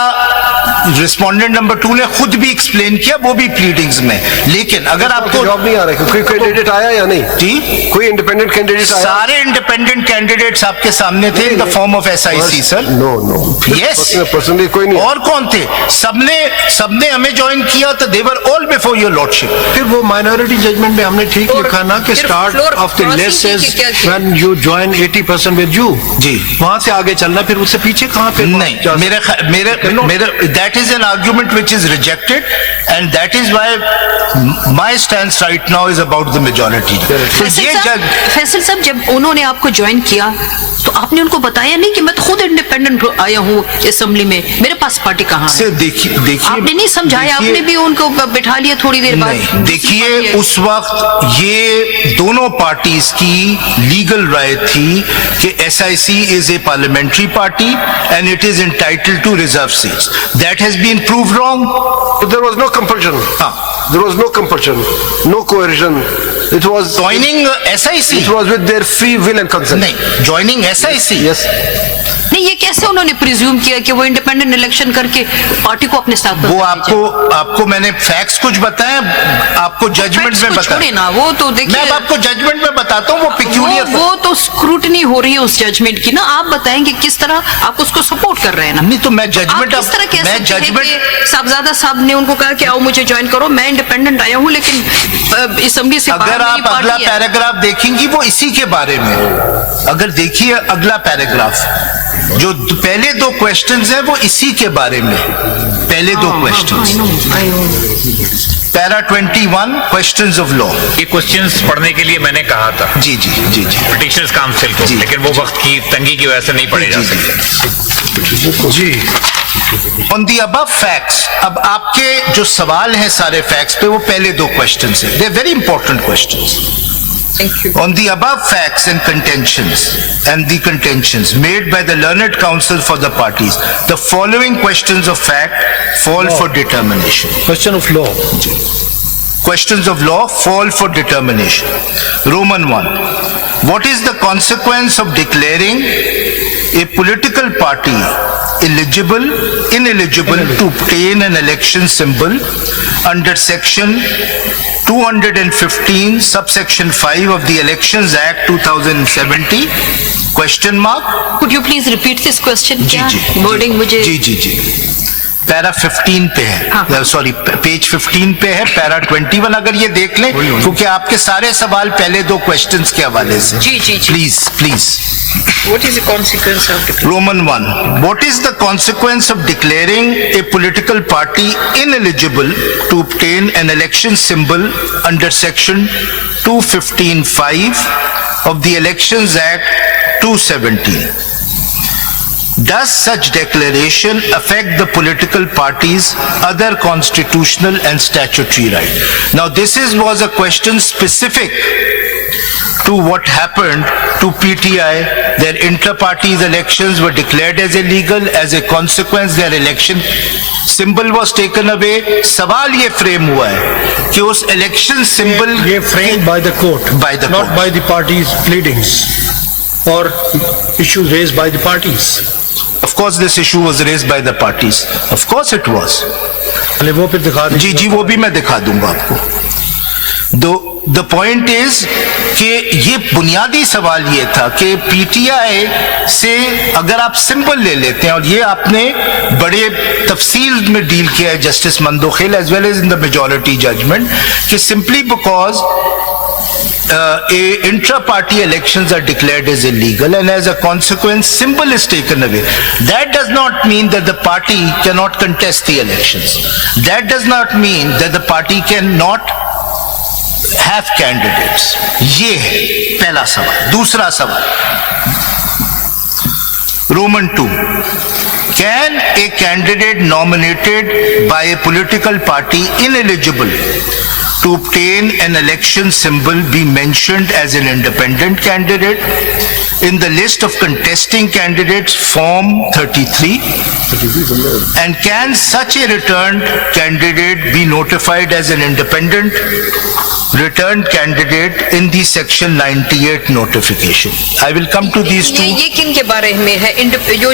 रिस्पोंडेंट नंबर 2 ने खुद भी एक्सप्लेन किया, वो भी प्लीडिंग्स में. लेकिन अगर आपको जवाब नहीं आ रहा है कोई कैंडिडेट आया या नहीं जी, कोई इंडिपेंडेंट कैंडिडेट आया. सारे इंडिपेंडेंट कैंडिडेट्स आपके सामने थे in the form of SIC. Sir no yes, personally कोई नहीं. और कौन थे? सबने हमें ज्वाइन किया तो they were all before your lordship. फिर वो माइनॉरिटी जजमेंट में हमने ठीक लिखा ना कि start of the list is when you join 80% with you. जी, वहां से आगे चलना, फिर उससे पीछे कहां पे? नहीं, मेरे that is an argument which is rejected and that is why my stance right now is about the majority. Faisal साहब, जब उन्होंने आपको ज्वाइन किया तो आपने उनको बताया नहीं कि मैं तो खुद इंडिपेंडेंट आया हूँ असेंबली में, मेरे पास पार्टी कहाँ है? देखिए आपने नहीं समझाया, आपने भी उनको बिठा लिया थोड़ी देर बाद. देखिए, उस वक्त ये दोनों पार्टीज की लीगल राय थी कि SIC is a parliamentary party and it is entitled to reserve seats. That has been proved wrong. There was no compulsion. There was no compulsion, no coercion. It was joining SIC. It was with their free will and consent. नहीं, joining SIC. Yes. नहीं, ये कैसे उन्होंने presume किया कि वो independent election करके party को अपने साथ? वो आपको मैंने फैक्ट्स कुछ बताया, आपको जजमेंट में बताया. छोड़े ना, वो तो देखिए, मैं आपको जजमेंट में बताता हूँ. वो पेक्यूलियर, वो तो स्क्रूटनी हो रही है उस जजमेंट की ना. आप बताएंगे किस तरह आप उसको सपोर्ट कर रहे हैं ना. नहीं तो मैं जजमेंट, किस तरह कह सकते हैं कि साहबजादा साहब ने उनको कहा कि आओ मुझे ज्वाइन करो, मैं इंडिपेंडेंट आया हूँ लेकिन असेंबली से अगर आप अगला पैराग्राफ देखेंगी वो इसी के बारे में. अगर देखिए अगला पैराग्राफ, जो पहले दो क्वेश्चंस हैं वो इसी के बारे में. पहले दो questions, para 21 questions of law. ये क्वेश्चंस पढ़ने के लिए मैंने कहा था जी पिटिशनर्स काउंसिल को, लेकिन वो वक्त की तंगी की वजह से नहीं पढ़े जा सकते. जी, ऑन दी अबव फैक्ट्स, अब आपके जो सवाल हैं सारे फैक्ट्स पे, वो पहले दो क्वेश्चंस हैं. They are very important questions. On the above facts and the contentions made by the learned counsel for the parties, the following questions of fact fall for determination. Question of law. Questions of law fall for determination. Roman 1. What is the consequence of declaring a political party ineligible to obtain an election symbol under section 215 subsection 5 of the Elections Act 2070? Question mark. Could you please repeat this question? जी. Wording मुझे. जी. Para 15 पे है, sorry page 15 पे है. Para 21 अगर ये देख लें, क्योंकि आपके सारे सवाल पहले दो क्वेश्चंस के हवाले से. जी. Please. What is the consequence of declaring? Roman 1. What is the consequence of declaring a political party ineligible to obtain an election symbol under section 215(5) of the Elections Act 270? Does such declaration affect the political party's other constitutional and statutory right? Now this was a question specific to what happened to PTI. Their inter-party elections were declared as illegal. As a consequence, their election symbol was taken away. सवाल ये frame हुआ है कि उस election symbol ये framed by the court, not by the parties' pleadings or issues raised by the parties. Of course, this issue was raised by the parties. Of course, it was. वो फिर दिखा दीजिए। जी वो भी मैं दिखा दूंगा आपको। The point is कि ये बुनियादी सवाल ये था कि पीटीआई से अगर आप सिंबल ले लेते हैं, और ये आपने बड़े तफसील में डील किया है justice Mandokhel as well as in the majority judgment, कि simply because intra-party elections are declared as illegal and as a consequence symbol is taken away. That does not mean that the party cannot contest the elections. That does not mean that the party cannot have candidates. ये है पहला सवाल। दूसरा सवाल, Roman 2. Can a candidate nominated by a political party ineligible to obtain an election symbol be mentioned as an independent candidate in the list of contesting candidates form 33? And can such a returned candidate be notified as an independent returned candidate in the section 98 notification? I will come to these two. ये किन के बारे में है?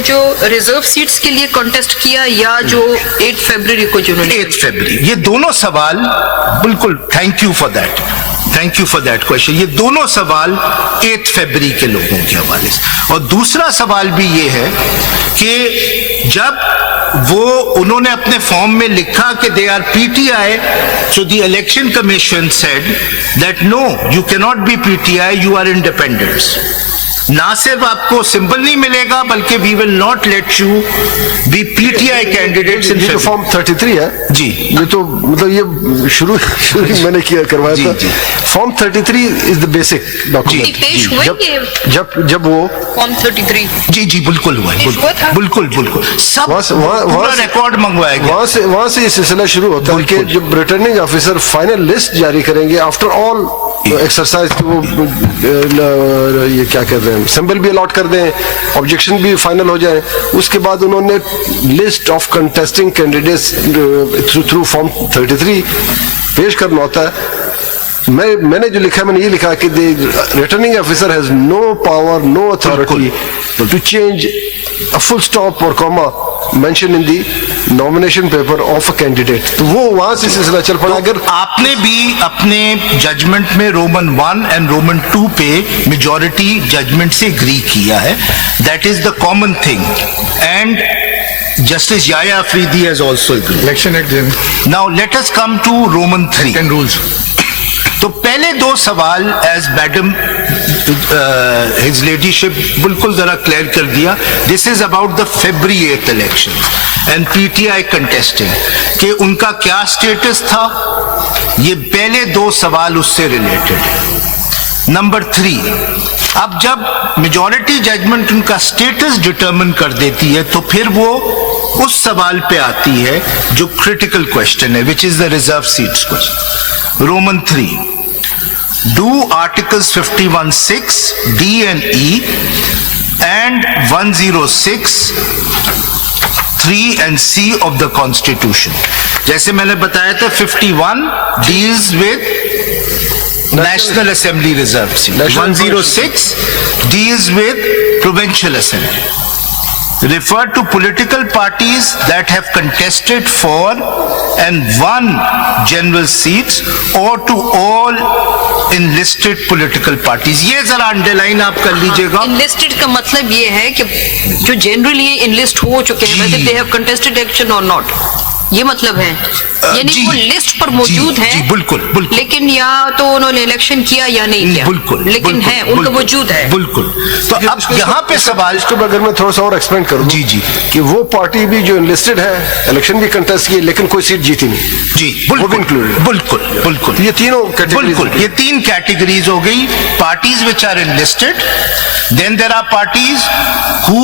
जो reserve seats के लिए contest किया या जो 8 फरवरी को जिन्होंने 8 फरवरी, ये दोनों सवाल बिल्कुल, thank you for that question. ये दोनों सवाल 8 फरवरी के लोगों के हवाले से। और दूसरा सवाल भी ये है कि जब वो उन्होंने अपने फॉर्म में लिखा कि they are PTI, so the election commission said that no, you can not be PTI, you are independents. ना सिर्फ आपको सिंबल नहीं मिलेगा बल्कि we will not let you be PTI candidates in जो फॉर्म 33 है जी, ये तो मतलब ये शुरू मैंने किया करवाया था। Form 33 is the basic document. जब वो फॉर्म 33 जी बिल्कुल हुआ है, बिल्कुल सब पूरा रिकॉर्ड मंगवाया गया। वहां से ये सिलसिला शुरू होता है कि जब रिटर्निंग ऑफिसर फाइनल लिस्ट जारी करेंगे आफ्टर ऑल एक्सरसाइज, वो ये क्या कर रहे हैं, सिंबल भी अलॉट कर दें, ऑब्जेक्शन भी फाइनल हो जाए, उसके बाद उन्होंने list of contesting candidates through form 33 पेश करना होता है। मैंने जो लिखा, मैंने ये लिखा कि the returning officer has no power, no authority to change a full stop or comma mentioned in the nomination paper of a candidate. तो वो वहां से सिलसिला चल पड़ा। अगर आपने भी अपने जजमेंट में रोमन 1 एंड रोमन 2 पे मेजॉरिटी जजमेंट से एग्री किया है, that is the common thing, and justice Yahya Afridi has also agreed. Election act. Now let us come to Roman 3 10 rules. तो पहले दो सवाल एज मैडम हिज लेडीशिप बिल्कुल जरा क्लियर कर दिया। This is about the February 8 election and PTI contesting कि उनका क्या स्टेटस था। ये पहले दो सवाल उससे रिलेटेड है। नंबर 3, अब जब मेजॉरिटी जजमेंट उनका स्टेटस डिटरमिन कर देती है तो फिर वो उस सवाल पे आती है जो क्रिटिकल क्वेश्चन है, which is the reserve seats question. Roman 3, do articles 51(6) D and E and 106 3 and C of the Constitution, जैसे मैंने बताया था 51 deals with National Assembly reserve seat, 106 deals with Provincial Assembly, refer to political parties that have contested for and won general seats or to all enlisted political parties. ये जरा underline आप कर लीजिएगा। enlisted का मतलब ये है कि जो जनरली enlist हो चुके हैं, whether they have contested election or not, ये मतलब है, यानी वो लिस्ट पर मौजूद है। बिल्कुल। लेकिन या तो उन्होंने इलेक्शन किया या नहीं किया, बिल्कुल, लेकिन है, उनका वजूद है। बिल्कुल। तो अब यहाँ पे सवाल, इसको अगर मैं थोड़ा सा और एक्सपेंड करूँ जी कि वो पार्टी भी जो इनलिस्टेड है, इलेक्शन भी कंटेस्ट की, लेकिन कोई सीट जीती नहीं जी, बिल्कुल। ये तीनों बिल्कुल, ये 3 कैटेगरीज हो गई। Parties which are enlisted, then there are parties who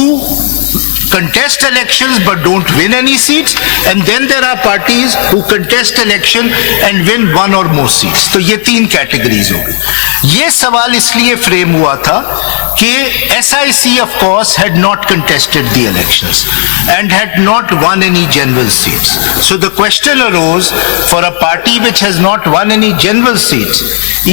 contest elections but don't win any seats, and then there are parties who contest election and win one or more seats. तो ये 3 categories हो गई। ये सवाल इसलिए frame हुआ था कि SIC of course had not contested the elections and had not won any general seats. So the question arose, for a party which has not won any general seats,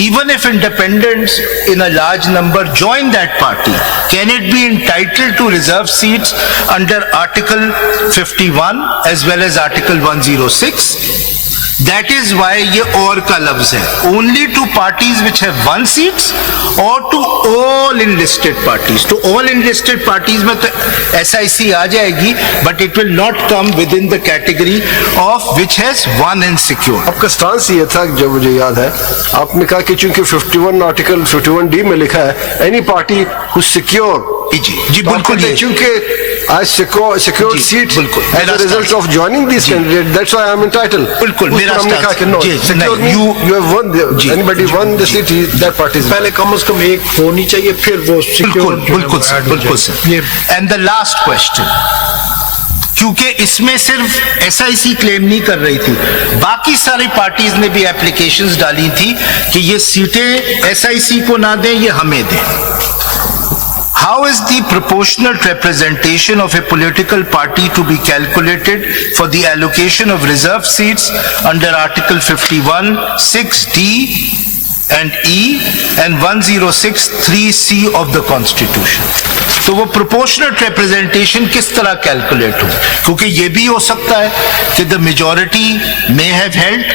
even if independents in a large number join that party, can it be entitled to reserve seats under Article 51 as well as Article 106? That is why ये और का लफ्ज है, only to parties which have won seats or to all enlisted parties. To all enlisted parties में तो SIC आ जाएगी, but it will not come within the category of which has won and secured. आपका stance ये था, जो मुझे याद है, आपने कहा कि चूंकि 51 आर्टिकल 51D में लिखा है एनी पार्टी हु सिक्योर, जी बिल्कुल, चूंकि I secured seats as a result of joining these candidates. That's why I am entitled. बिल्कुल मेरा stance no. You have won. Anybody won the seat? That party is. पहले कम से कम एक होनी चाहिए, फिर वो बिल्कुल sir. And the last question, क्योंकि इसमें सिर्फ SIC क्लेम नहीं कर रही थी, बाकी सारी पार्टीज ने भी एप्लीकेशंस डाली थी कि ये सीटें SIC को ना दें, ये हमें दें। How is the proportionate representation of a political party to be calculated for the allocation of reserved seats under Article 51, 6D and E and 106, 3C of the Constitution? तो वो proportionate representation किस तरह कैलकुलेट हो? क्योंकि ये भी हो सकता है कि the majority may have held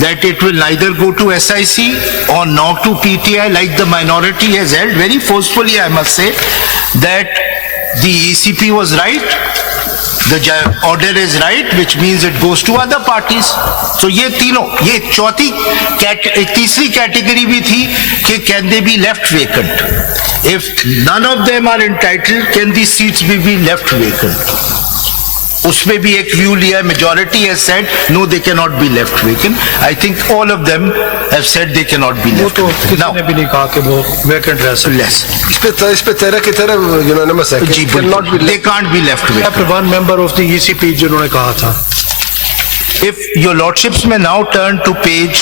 that it will neither go to SIC or nor to PTI, like the minority has held very forcefully, I must say, that the ECP was right, the order is right, which means it goes to other parties. So ये तीनों, ये एक तीसरी category भी थी कि can they be left vacant? If none of them are entitled, can these seats be left vacant? उसमें भी एक व्यू लिया, majority has said no, they cannot be left vacant. I think all of them have said they cannot be left vacant. Now, किसी ने भी नहीं कहा कि वो vacant रह सकते। Less. इस पे तेरह की तरह unanimous है। जी बिल्कुल, they can't be left vacant. One member of the ECP जिन्होंने कहा था। If your lordships may now turn to page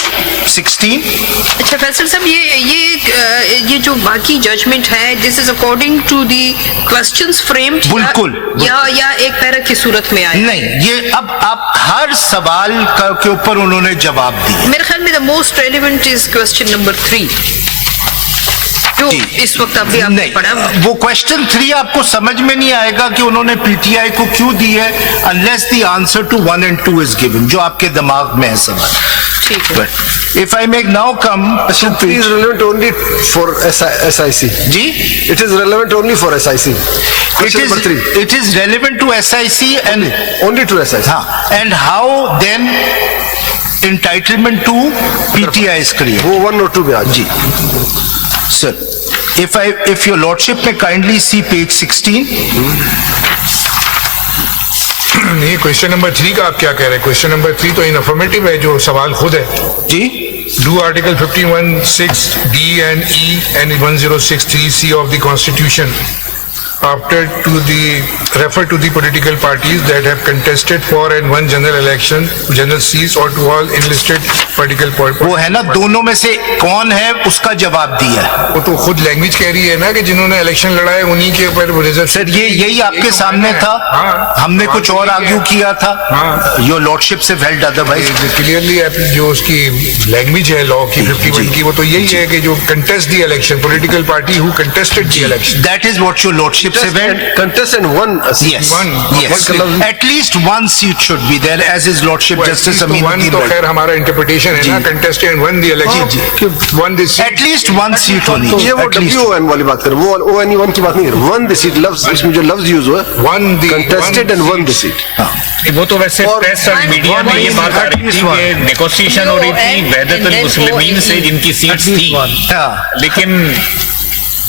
16. अच्छा फैसल साहब, ये जो बाकी जजमेंट है, this is according to the questions framed, बिल्कुल, या एक पैरा की सूरत में आया? नहीं, ये अब आप हर सवाल के ऊपर उन्होंने जवाब दिए। मेरे ख्याल में the most relevant is question number 3 जो इस वक्त अभी आपने पढ़ा। वो क्वेश्चन 3 आपको समझ में नहीं आएगा कि उन्होंने PTI को क्यों दी है, unless the answer to 1 and 2 is given, जो आपके दिमाग में है सवाल। ठीक है। If I may now come, it is relevant only for SIC. Ji, it is relevant only for SIC. It is relevant to SIC and only to SIC. हाँ, and how then entitlement to PTI is created? वो 1 और 2 में आ जी, sir. If your lordship may kindly see page 16. ये question number 3 का आप क्या कह रहे हैं? क्वेश्चन नंबर 3 तो इन अफर्मेटिव है, जो सवाल खुद है। जी, do Article 51(6)(d) and E and 106(3)(c) of the Constitution after refer to the political parties that have contested for and won general seats or to all enlisted political parties. वो है ना, दोनों में से कौन है उसका जवाब दिया है। वो तो खुद लैंग्वेज कह रही है ना कि जिन्होंने इलेक्शन लड़ा है उन्हीं के ऊपर रिजर्व। सर यही आपके सामने था। हमने कुछ और आर्ग्यू किया था। योर लॉर्डशिप से फेल्ड अदरवाइज। क्लियरली जो उसकी लैंग्वेज है लॉ की 51 की, वो तो यही है कि जो contest the election, political party who contested the election, that is what your lordship contest and won a seat. Yes. At least one seat should be there, as his lordship Justice Aminuddin. तो खैर हमारा interpretation है ना, contest and won the election. Won the seat. At least one seat होनी। ये वो WON वाली बात कर, वो ONE1 की बात नहीं है। Won the seat, लफ्ज इसमें जो लफ्ज यूज हुआ, contested and won the seat। वो तो वैसे प्रेस और मीडिया में ये बात आ रही थी कि नेगोशिएशन हो रही थी वहदतुल मुस्लिमीन से जिनकी सीट्स थी, लेकिन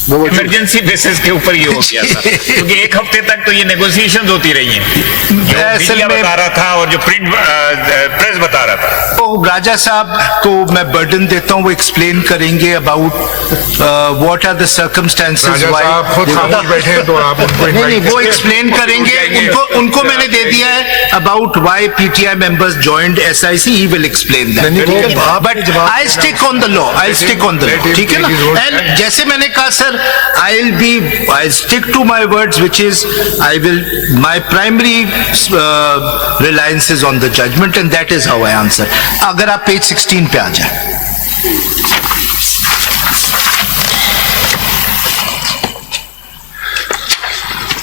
इमरजेंसी बेसिस के ऊपर ये हो गया था, क्योंकि एक हफ्ते तक तो ये नेगोशिएशंस होती रही हैं, जो मीडिया बता रहा था और जो प्रिंट प्रेस बता रहा था। तो राजा साहब को मैं बर्डन देता हूँ, वो एक्सप्लेन करेंगे about what are the circumstances why बैठे हैं तो आप उनको नहीं, वो एक्सप्लेन करेंगे, उनको मैंने दे दिया है अबाउट व्हाई PTI members joined SIC, he will explain that, but I stick on the law, I stick on the law, ठीक है ना। एंड जैसे मैंने कहा sir, I stick to my words which is my primary reliance is on the judgment and that is how I answer. अगर आप page 16 पे आ जाए,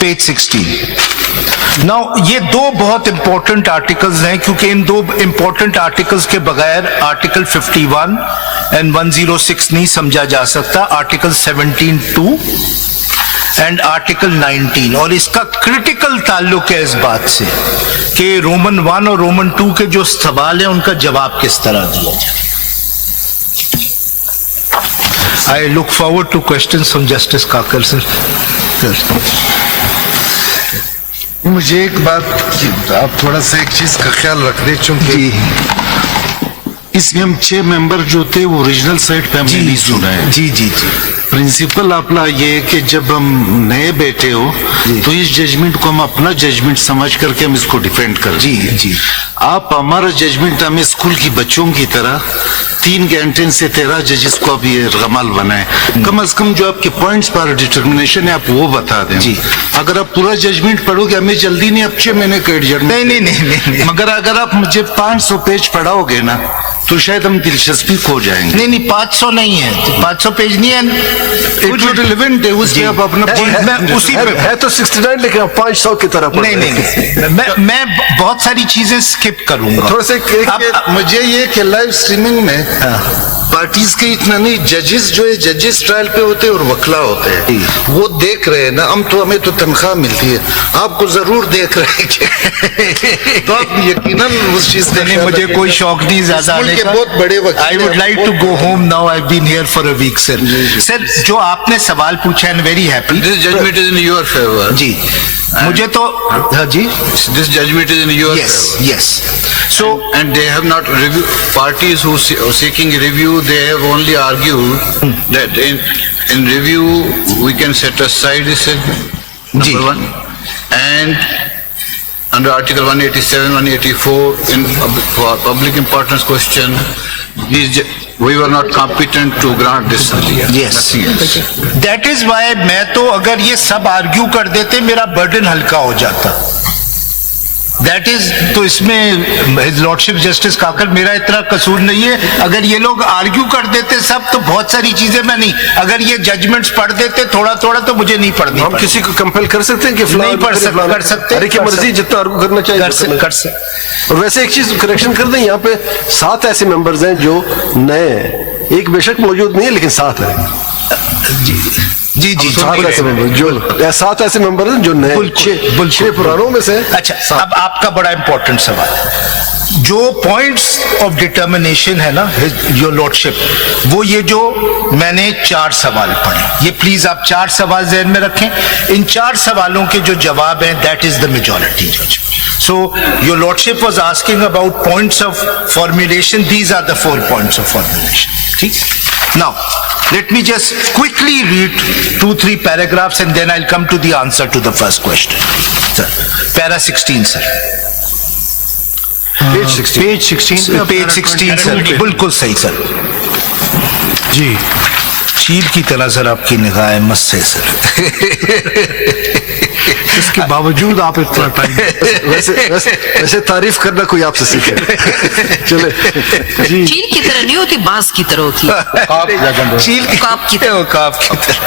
पेज 16। नाउ ये दो बहुत इंपॉर्टेंट आर्टिकल्स हैं, क्योंकि इन दो इंपॉर्टेंट आर्टिकल्स के बगैर आर्टिकल 51 एंड 106 नहीं समझा जा सकता, आर्टिकल 17(2) एंड आर्टिकल 19, और इसका क्रिटिकल ताल्लुक है इस बात से कि रोमन 1 और रोमन 2 के जो सवाल हैं उनका जवाब किस तरह दिया जाए। I look forward two questions from justice Kakar sir. मुझे एक बात, आप थोड़ा सा एक चीज का ख्याल रख रहे, चूंकि इसमें हम 6 मेंबर जो थे वो ओरिजिनल साइड पे हमने नहीं सुना है। जी जी जी। प्रिंसिपल अपना ये है कि जब हम नए बैठे हो तो इस जजमेंट को हम अपना जजमेंट समझ करके हम इसको डिफेंड कर। जी जी। आप हमारा जजमेंट हमें स्कूल की बच्चों की तरह 3 घंटे से 13 जजेस को अभी गमाल बनाए, कम से कम जो आपके पॉइंट्स पर डिटर्मिनेशन है आप वो बता दें। जी। अगर आप पूरा जजमेंट पढ़ोगे, हमें जल्दी नहीं, अब 6 महीने का एडजमेंट नहीं, मगर अगर आप मुझे 500 पेज पढ़ाओगे ना तो शायद हम दिलचस्पी खो जाएंगे। नहीं 500 नहीं है, 500 पेज नहीं है, इट रिलेवेंट है, उसमें आप अपना मैं उसी पे है तो 69, लेकिन आप 500 की तरह पढ़ रहे हैं। नहीं, मैं बहुत सारी चीजें स्किप करूंगा थोड़ा सा। मुझे ये कि लाइव स्ट्रीमिंग में पार्टीज के इतना नहीं, जजेस जो है जजेस ट्रायल पे होते हैं और वकला होते हैं, वो देख रहे हैं ना, हमें तो तनख्वाह मिलती है, आपको जरूर देख रहे हैं तो आप यकीनन उस चीज नहीं, मुझे कोई शौक नहीं ज्यादा आने का। बहुत बड़े वक्त। I would like to go home now, I been here for a week sir. Sir जो आपने सवाल पूछा है, very happy. This judgment is in your favor. जी, मुझे तो जी, This judgment is in your yes favor. yes, so And they have not review parties who are seeking a review. They have only argued that in review we can set aside this number one, and under Article 187, 184 in for public importance question, we were not competent to grant this. yes, Nothing else. that is why मैं तो अगर ये सब argue कर देते मेरा burden हल्का हो जाता। दैट इज, तो इसमें हिज लॉर्डशिप जस्टिस काकर मेरा इतना कसूर नहीं है। अगर ये लोग आर्ग्यू कर देते सब, तो बहुत सारी चीजें मैं नहीं, अगर ये जजमेंट्स पढ़ देते थोड़ा थोड़ा तो मुझे नहीं पढ़नी। हम किसी को कंपेल कर सकते हैं कि नहीं कर सकते, अरे की मर्जी, जितना आर्गू करना चाहिए कर सकते। और वैसे एक चीज करेक्शन कर दें, यहाँ पे 7 ऐसे मेंबर्स हैं जो नए हैं, एक बेशक मौजूद नहीं है लेकिन 7 है। जी जी, 7 ऐसे मेंबर जो 7 ऐसे मेंबर हैं जो नए, 6 पुरानों में से। अच्छा, अब आपका बड़ा इंपॉर्टेंट सवाल, जो पॉइंट्स ऑफ डिटर्मिनेशन है ना योर लॉर्डशिप, वो ये जो मैंने 4 सवाल पढ़े, ये प्लीज आप 4 सवाल ज़हन में रखें। इन 4 सवालों के जो जवाब हैं, दैट इज द मेजॉरिटी जज। So your lordship was asking about points of formulation, these are the 4 points of formulation. ठीक, now let me just quickly read 2-3 paragraphs and then I'll come to the answer to the first question. Sir, para 16 sir. Page 16 page 16 sir, बिल्कुल सही sir जी। चील की तरह sir आपकी निगाहें मस्त है सर। इसके बावजूद आप इतना टाइम वैसे तारीफ करना कोई आपसे सीखे। चले जी। चील की तरह नहीं होती, बांस की तरह होती है। चील की काप की तरह। काप की तरह।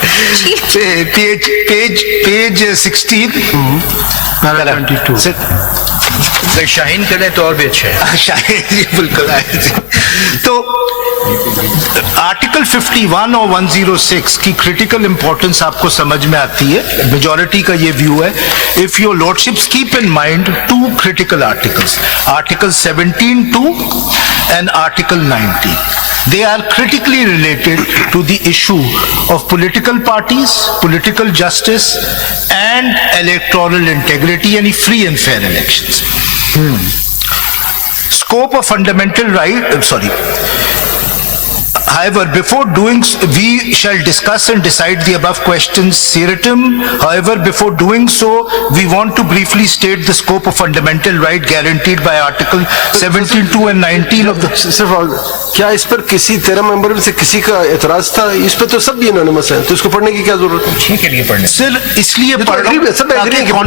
पेज 16 पैरा 22 अगर शाहीन करें तो और भी अच्छा है। शाहीन जी बिल्कुल आए जी। तो आर्टिकल 51 और 106 की क्रिटिकल इंपॉर्टेंस आपको समझ में आती है, मेजॉरिटी का ये व्यू है. If your lordships keep in mind two critical articles, article 17(2) and article 19. They are critically related to the issue of political parties, political justice, and electoral integrity, any free and fair elections. Scope of fundamental right, However, before doing, we shall discuss and decide the above questions seriatim. However, before doing so, we want to briefly state the scope of fundamental right guaranteed by Article 17(2) and 19 of the... सिर्फ क्या इस पर किसी 13 member में से किसी का एतराज था? इस पर तो सब यूनानिमस है, तो इसको पढ़ने की क्या जरूरत है? के लिए पढ़ने सर इसलिए पढ़ रहा हूं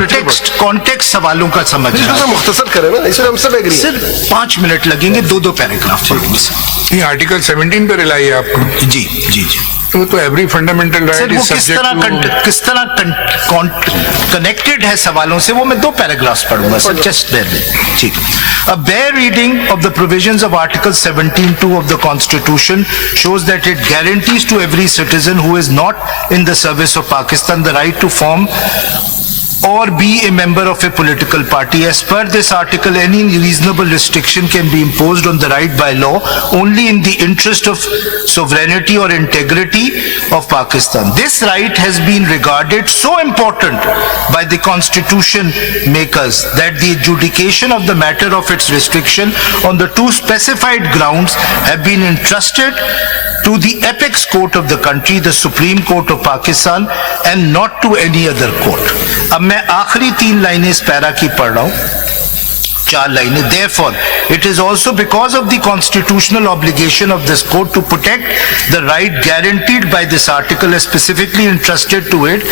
ताकि कॉन्टेक्स्ट सवालों का समझ इसको तो मुख्तसर करें ना, इसमें हम सब एग्री हैं. सर 5 मिनट लगेंगे, 2 पैराग्राफ पढ़ूंगा सर. ये आर्टिकल 17 पे रिलाई है आपको? जी जी जी. तो every fundamental right is subject किस तरह कनेक्टेड है सवालों से, वो मैं 2 पैराग्राफ्स पढ़ूंगा सर. Just bear with. ठीक. A bare reading of the provisions of Article 17(2) of the Constitution shows that it guarantees to every citizen who is not in the service of Pakistan the right to form or be a member of a political party. As per this article, any reasonable restriction can be imposed on the right by law only in the interest of sovereignty or integrity of Pakistan. This right has been regarded so important by the constitution makers that the adjudication of the matter of its restriction on the 2 specified grounds have been entrusted to the apex court of the country, the Supreme Court of Pakistan, and not to any other court. अब मैं आखिरी 3 लाइनें इस para की पढ़ रहा हूं, 4 लाइनें. Therefore, it is also because of the constitutional obligation of this court to protect the right guaranteed by this article as specifically entrusted to it,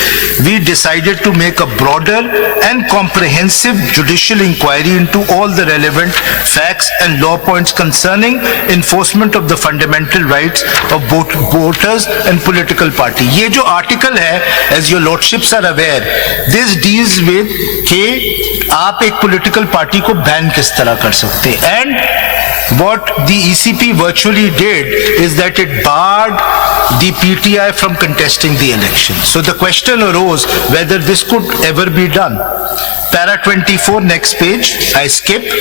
we decided to make a broader and comprehensive judicial inquiry into all the relevant facts and law points concerning enforcement of the fundamental rights of both voters and political party. ये जो article है, as your lordships are aware, this deals with कि आप एक political party को ban किस तरह कर सकते हैं. And what the ECP virtually did is that it barred the PTI from contesting the election. So the question arose whether this could ever be done. Para 24, next page, I skip.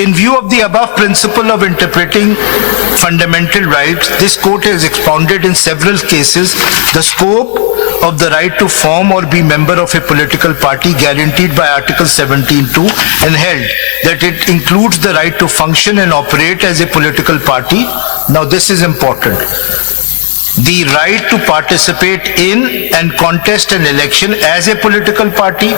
In view of the above principle of interpreting fundamental rights, this court has expounded in several cases the scope of the right to form or be member of a political party guaranteed by Article 17(2) and held that it includes the right to function and operate as a political party. Now this is important. The right to participate in and contest an election as a political party,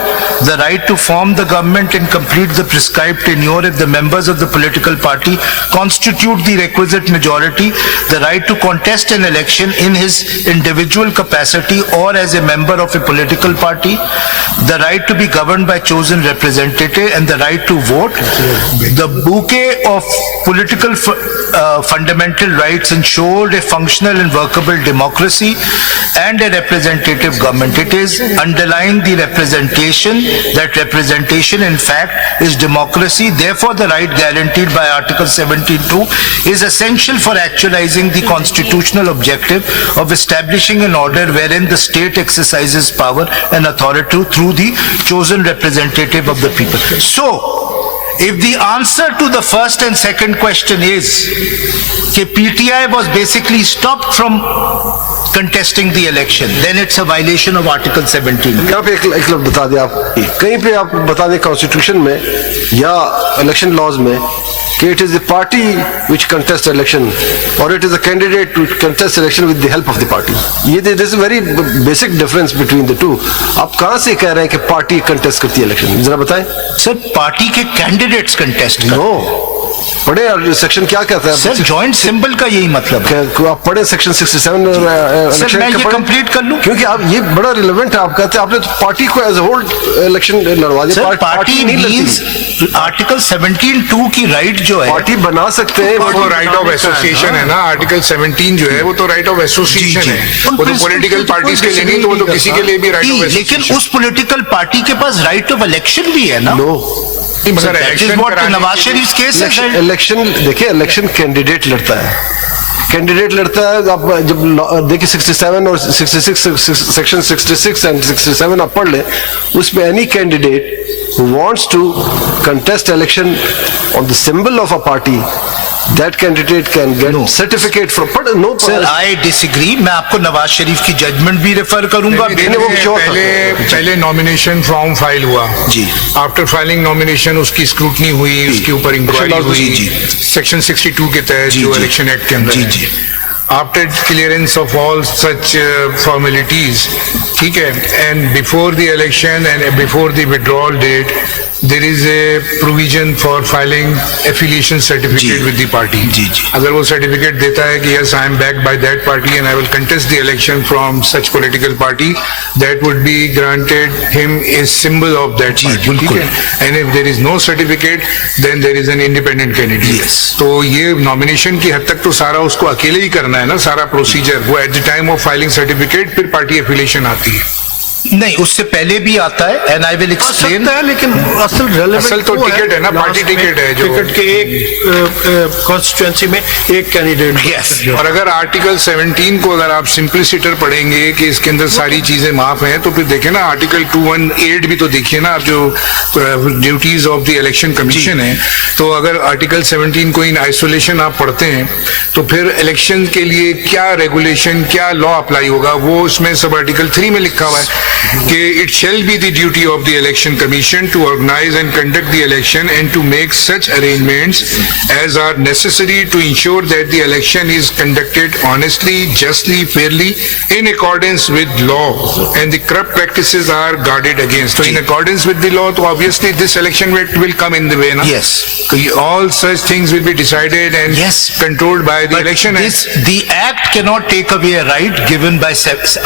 the right to form the government and complete the prescribed tenure if the members of the political party constitute the requisite majority, the right to contest an election in his individual capacity or as a member of a political party, the right to be governed by chosen representative, and the right to vote. The bouquet of political fundamental rights ensured a functional and workable democracy and a representative government. It is underlying the representation that representation in fact is democracy. Therefore, the right guaranteed by Article 17(2) is essential for actualizing the constitutional objective of establishing an order wherein the state exercises power and authority through the chosen representative of the people. So, if the answer to the first and second question is that PTI was basically stopped from contesting the election, then it's a violation of Article 17. यहाँ पे एक लफ्ज़ बता दें आप, कहीं पे आप बता दें कॉन्स्टिट्यूशन में या इलेक्शन लॉज में कि it is the party which contests election or it is a candidate to contest election with the help of the party. ये this is a very basic difference between the two. आप कहाँ से कह रहे हैं कि पार्टी contest करती है election? जरा बताएं. सर पार्टी के कैंडिडेट्स कंटेस्ट करते हैं. No. पढ़े सेक्शन क्या कहता है? सर जॉइंट सिंबल का यही मतलब है. आप पढ़े सेक्शन 67 सर मैं ये कंप्लीट कर लूं क्योंकि आप ये बड़ा रिलेवेंट है. आप कहते हैं आपने तो पार्टी को एज ए होल इलेक्शन लड़वा दिया. सर पार्टी नहीं लड़ती. आर्टिकल 17(2) की राइट जो है पार्टी बना सकते हैं. वो तो राइट ऑफ एसोसिएशन है ना. आर्टिकल 17 जो है वो तो राइट ऑफ एसोसिएशन है. वो तो पॉलिटिकल पार्टीज के लिए नहीं, तो वो तो किसी के लिए भी राइट ऑफ एसोसिएशन. लेकिन उस पॉलिटिकल पार्टी के पास राइट ऑफ इलेक्शन भी है ना. मगर That is election what Nawaz Sharif's case is. Election देखिए, इलेक्शन कैंडिडेट लड़ता है, कैंडिडेट लड़ता है। आप जब देखिए 67 और 66 सेक्शन 66 एंड 67 आप पढ़ लें, उसमें any candidate who wants to contest election on the symbol of a party, that candidate can get certificate from, but no. Sir, I disagree. मैं आपको नवाज शरीफ की जजमेंट भी रेफर करूंगा। पहले नॉमिनेशन फॉर्म फाइल हुआ जी। आफ्टर फाइलिंग नॉमिनेशन उसकी scrutiny हुई, उसके ऊपर इंक्वायरी हुई सेक्शन 62 के तहत जो इलेक्शन एक्ट के अंदर जी। After clearance of all such formalities, ठीक है, and before the election and before the withdrawal date, there is a provision for filing affiliation certificate with the party. अगर वो certificate देता है कि yes, I am backed by that party and I will contest the election from such political party, that would be granted him a symbol of that party. ठीक है, and if there is no certificate, then there is an independent candidate. Yes. तो ये nomination की हद तक तो सारा उसको अकेले ही करना है ना, सारा प्रोसीजर। वो at the time of filing certificate फिर पार्टी एफिलिएशन आती है। नहीं, उससे पहले भी आता है, एंड आई विल एक्सप्लेन। लेकिन असल तो टिकट है ना, पार्टी टिकट है जो टिकट के एक कॉन्स्टिट्यूएंसी में एक कैंडिडेट। Yes. और अगर आर्टिकल 17 को अगर आप सिंपलिसिटर पढ़ेंगे कि इसके अंदर सारी चीजें माफ हैं, तो फिर देखें ना आर्टिकल 218 भी तो देखिए ना, आप जो duties of the election commission है, तो अगर आर्टिकल 17 को इन आइसोलेशन आप पढ़ते हैं तो फिर इलेक्शन के लिए क्या रेगुलेशन, क्या लॉ अप्लाई होगा, वो उसमें सब आर्टिकल 3 में लिखा हुआ है कि it shall be the duty of the election commission to organise and conduct the election and to make such arrangements as are necessary to ensure that the election is conducted honestly, justly, fairly, in accordance with law and the corrupt practices are guarded against. So in accordance with the law, so obviously this election will come in the way, na? Yes. All such things will be decided and controlled by the election Act. The act cannot take away a right given by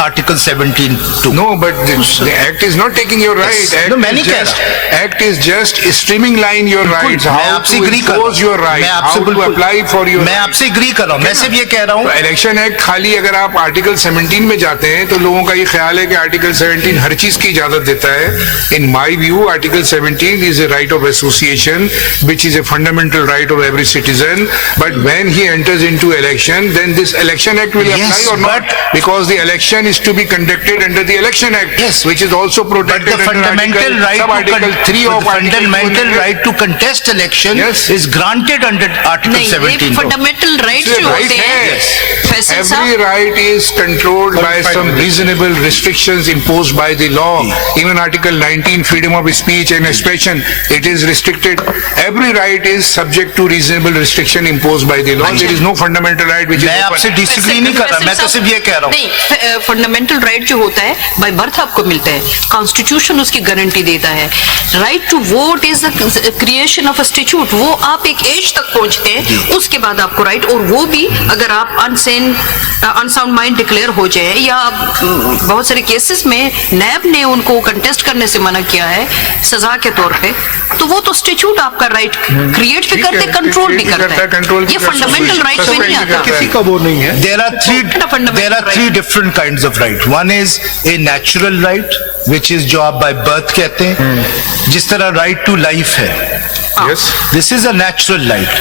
Article 17(2). No, but the act is not taking your right. Yes. No, मैंने कह रहा हूं। Act is just streamline your rights. मैं How आपसे to agree कर रहा enforce your हूं। right. मैं आपसे How to बिल्कुल apply for your मैं right. आपसे एग्री कर रहा हूं। मैं सिर्फ ये कह रहा हूं, इलेक्शन एक्ट खाली अगर आप आर्टिकल 17 में जाते हैं तो लोगों का ये ख्याल है कि आर्टिकल 17 हर चीज की इजाजत देता है। In my view article 17 is a right of association which is a fundamental right of every citizen, but when he enters into election then this election act will apply or not, because the election is to be conducted under the election act, which is also protected but the fundamental article 3 of fundamental right to contest election is granted under Article 17. Fundamental right जो होते हैं फैसल साहब, every right is controlled by some reasonable restrictions imposed by the law. Even Article 19, freedom of speech and expression, it is restricted. Every right is subject to reasonable restriction imposed by the law. There is no fundamental right which is मैं आपसे disagree नहीं कर रहा, मैं तो सिर्फ ये कह रहा हूँ। नहीं, फंडामेंटल राइट जो होता है बाय बर्थ आपको मिलता है, कॉन्स्टिट्यूशन उसकी गारंटी देता है। Right to vote is the creation of a statute, वो आप एक एज तक पहुंचते हैं उसके बाद आपको राइट, और वो भी अगर आप अनसाउंड माइंड डिक्लेयर हो जाए, या बहुत सारे केसेस में नैब ने उनको कंटेस्ट करने से मना किया है सजा के तौर पे, तो वो तो स्टैट्यूट आपका राइट क्रिएट भी करते, कंट्रोल भी करता है। ये फंडामेंटल राइट में नहीं आता। किसी का वो नहीं है। There are three different kinds of right. One is a natural right, which is जो आप by birth कहते हैं, जिस तरह right to life है। Yes. This is a natural right.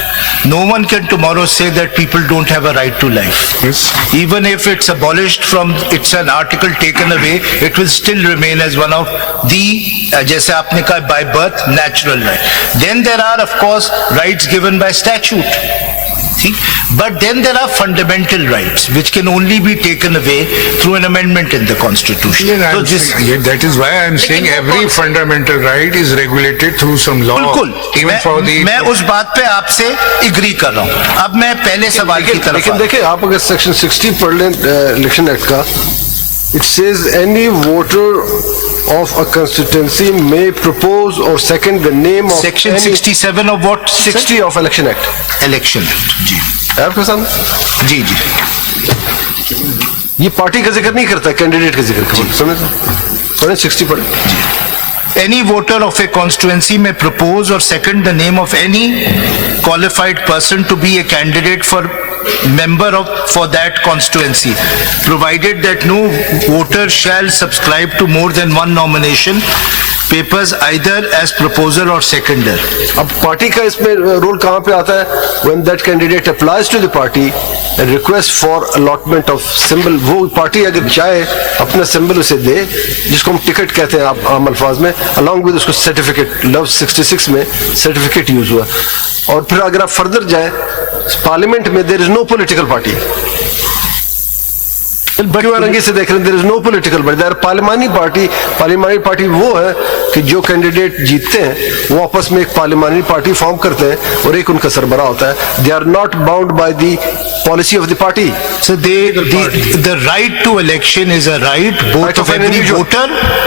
No one can tomorrow say that people don't have a right to life. Yes. Even if it's abolished from, it's an article taken away, it will still remain as one of the, जैसे आपने कहा, by birth, natural right. Then there are, of course, rights given by statute. But then there are fundamental rights which can only be taken away through an amendment in the Constitution. That is why I am saying every fundamental right is regulated through some law. बिल्कुल, Even for the मैं उस बात पे आपसे agree कर रहा हूँ। अब मैं पहले सवाल की तरफ लेकिन देखिए, आप अगर सेक्शन 60 पढ़ लें इलेक्शन एक्ट का, it says any voter of a constituency may propose or second the name of Section any 67 of what? 60 of election act. Election Act, जी। है आपके सामने? जी जी। ये पार्टी का जिक्र नहीं करता, कैंडिडेट का जिक्र करता है। समझ पढ़े 60 पढ़े। Any voter of a constituency may propose or second the name of any qualified person to be a candidate for for that constituency, provided that no voter shall subscribe to more than one nomination papers either as proposer or seconder. अब party का इसमें role कहाँ पे आता है? When that candidate applies to the party and request for allotment of symbol, वो party अगर चाहे अपना सिंबल उसे दे, जिसको हम टिकट कहते हैं आम अल्फाज में, along with उसको सर्टिफिकेट, लव 66 में सर्टिफिकेट यूज हुआ। और फिर अगर आप फर्दर जाए पार्लियामेंट में, there is no political party. क्यों रंगी से देख रहे हैं? There is no political party, there parliamentary party. Parliamentary party वो है कि जो कैंडिडेट जीतते हैं वो आपस में एक पार्लियामानी पार्टी फॉर्म करते हैं और एक उनका सरबराह होता है। They are not bound by the policy of the party. So the right to election is a right both Right of of an every individual. voter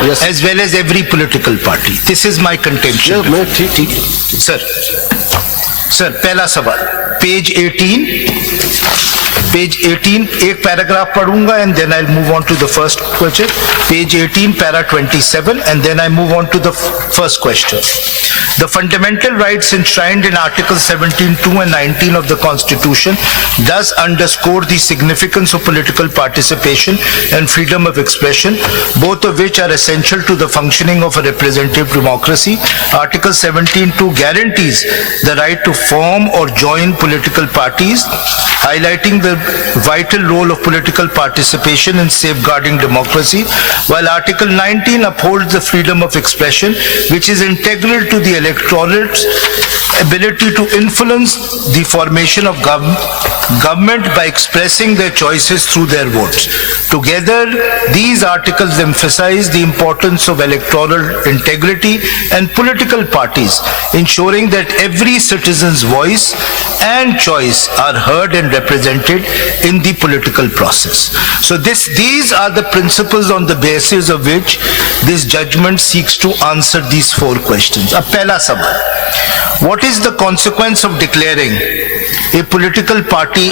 Yes. as well as every political party. This is my contention. मैं ठीक sir पहला सवाल page 18 एक paragraph पढ़ूंगा and then I'll move on to the first question. Page 18 para 27 and then I move on to the first question. The fundamental rights enshrined in Article 17(2) and 19 of the Constitution thus underscore the significance of political participation and freedom of expression, both of which are essential to the functioning of a representative democracy. Article 17(2) guarantees the right to form or join political parties, highlighting the vital role of political participation in safeguarding democracy, while Article 19 upholds the freedom of expression, which is integral to the electorate's ability to influence the formation of government by expressing their choices through their votes. Together, these articles emphasize the importance of electoral integrity and political parties, ensuring that every citizen's voice and choice are heard and represented in the political process. So these are the principles on the basis of which this judgment seeks to answer these four questions. Ab pehla sawal. What is the consequence of declaring a political party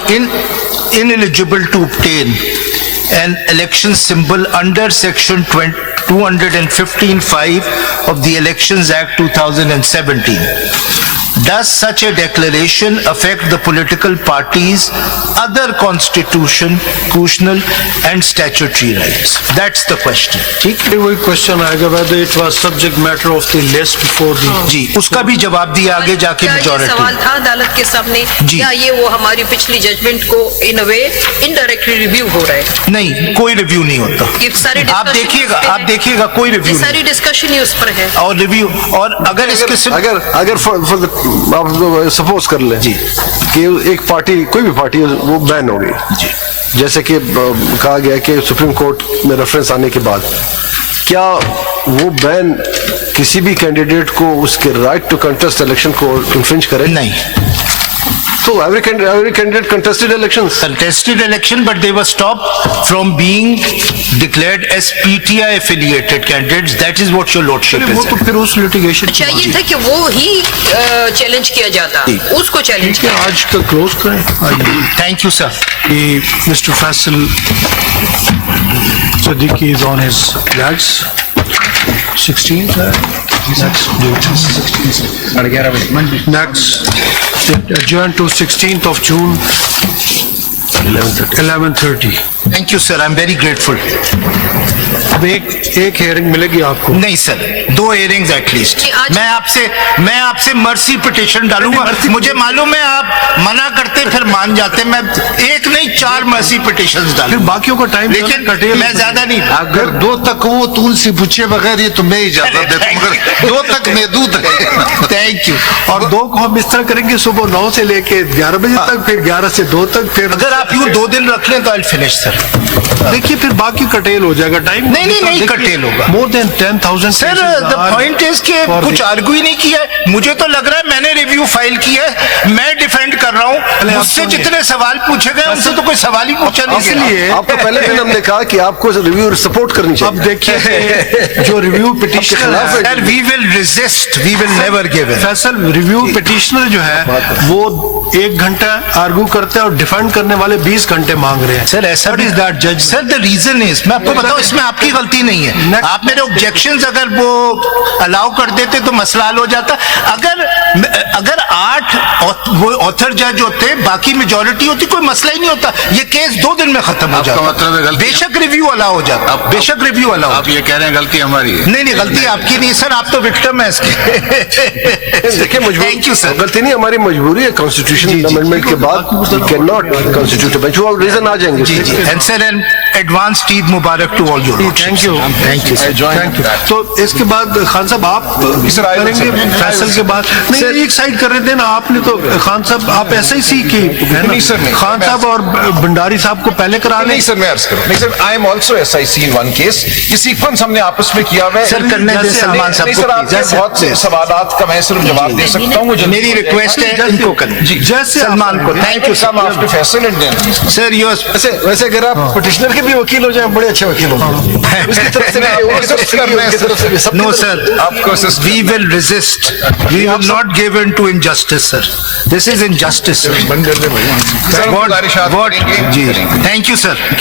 ineligible to obtain an election symbol under section 215(5) of the Elections Act 2017? Does such a declaration affect the political parties' other constitutional and statutory rights? That's the question. ठीक है? वही question आएगा whether it was subject matter of the list before the जी, उसका भी जवाब दिया आगे जाके क्या ये मेजॉरिटी। सवाल था अदालत के सामने? जी। क्या ये वो हमारी पिछली जजमेंट को इन अ वे इनडायरेक्टली रिव्यू हो रहा है? नहीं, कोई रिव्यू नहीं होता। ये सारी आप discussion देखिएगा कोई रिव्यू ये सारी डिस्कशन ही उस पर है। और रिव्यू और अगर इसके अगर फॉर आप सपोज कर लें जी कि एक पार्टी, कोई भी पार्टी वो बैन हो गई, जी जैसे कि कहा गया कि सुप्रीम कोर्ट में रेफरेंस आने के बाद, क्या वो बैन किसी भी कैंडिडेट को उसके राइट टू कंटेस्ट इलेक्शन को इन्फ्रिंज करे? नहीं। So every candidate contested elections. Contested election, but they were stopped from being declared as PTI affiliated candidates. That is what your lordship वो is. तो फिर उस लिटिगेशन चाहिए था कि वो ही चैलेंज किया जाता, उसको चैलेंज किया। आज का क्लोज करें। Thank you, sir. Mr. Faisal Siddiqui is on his legs. 16th next adjourn to 16th of June 11:30. Thank you, sir. I'm very grateful. अब एक हेयरिंग मिलेगी आपको। नहीं सर, 2 hearings at least. मैं आपसे मर्सी पिटिशन डालूंगा। मुझे मालूम है आप मना करते फिर मान जाते। मैं एक नहीं 4 मर्सी पिटिशंस डालूंगा। फिर बाकियों का टाइम लेकिन मैं ज्यादा नहीं। अगर 2 तक वो तुलसी पूछे बगैर ये तो मैं इजाजत देता हूँ, मगर 2 तक मैं दूध है। Thank you. और 2 को हम इस तरह करेंगे सुबह 9 से लेके 11 बजे तक, फिर 11 से 2 तक, फिर अगर आप यूँ 2 दिन रख लें तो I'll finish, सर। देखिए फिर बाकी कटेल हो जाएगा टाइम। नहीं कटेल होगा। More than 10,000। Sir the point is कि कुछ आर्ग्यू ही नहीं किया है। मुझे तो लग रहा है मैंने रिव्यू फाइल किया है, मैं डिफेंड कर रहा हूँ। मुझसे जितने सवाल पूछे गए उनसे तो कोई सवाल ही पूछा नहीं गया। इसलिए आपको पहले दिन हमने कहा कि आपको रिव्यू सपोर्ट करनी चाहिए। अब देखिए जो review petitioner sir we will resist, we will never give in. Faisal review petitioner जो है वो 1 घंटा आर्ग्यू करते हैं और डिफेंड करने वाले 20 घंटे मांग रहे हैं। सर ऐसा इज दैट जज? सर द रीजन इज, मैं आपको बताऊं इसमें आपकी गलती नहीं है। आप मेरे ऑब्जेक्शंस अगर वो अलाउ कर देते तो मसला हल हो जाता। अगर 8 वो ऑथर जज होते, बाकी मेजॉरिटी होती, कोई मसला ही नहीं होता, ये केस 2 दिन में खत्म हो आपका जाता। मतलब है गलती- बेशक रिव्यू अलाउ हो जाता, बेशक रिव्यू अलाउ। आप ये कह रहे हैं गलती हमारी है? नहीं गलती आपकी नहीं सर, आप तो विक्टिम है इसके। देखिए थैंक यू सर। गलती नहीं, हमारी मजबूरी है। कॉन्स्टिट्यूशन अमेंडमेंट के बाद कैन नॉट कॉन्स्टिट्यूट बेंच, वो रीजन आ जाएंगे जी उसके। And sir an advanced Eid Mubarak to all your thank you thank you. तो इसके बाद खान साहब आप करेंगे फैसल के बाद? नहीं एक साइड कर रहे थे ना आपने, तो खान साहब आप ऐसा ही सी की नहीं, सर, नहीं। खान साहब और भंडारी साहब को पहले करा लें। नहीं सर, मैं अर्ज करूं, नहीं sir, I am also SIC in one case। ये सीक्वेंस हमने आपस में किया हुआ है। सर, करने दें जैसे- सलमान साहब नहीं को, सर, आपके जैसे- बहुत से सवालात का मैं सिर्फ जवाब दे सकता हूँ। मुझे मेरी रिक्वेस्ट है इनको करने। जी, जैसे सलमान को thank you some after Faisal and then sir your वैसे अगर आप पिटिशनर के भी वकील हो जाए, बड़े अच्छे वकील हो जाए। उसकी तरफ से भी- उनकी तरफ से भी, उनकी तरफ से भी, सबकी No, तरफ sir. से। Of course, sir. We will resist. We will not give in to injustice, sir. This is injustice, sir. बंद कर दे भगवान। Sir, What? गुजारिशात What? करेंगे, जी. करेंगे। Thank you, sir.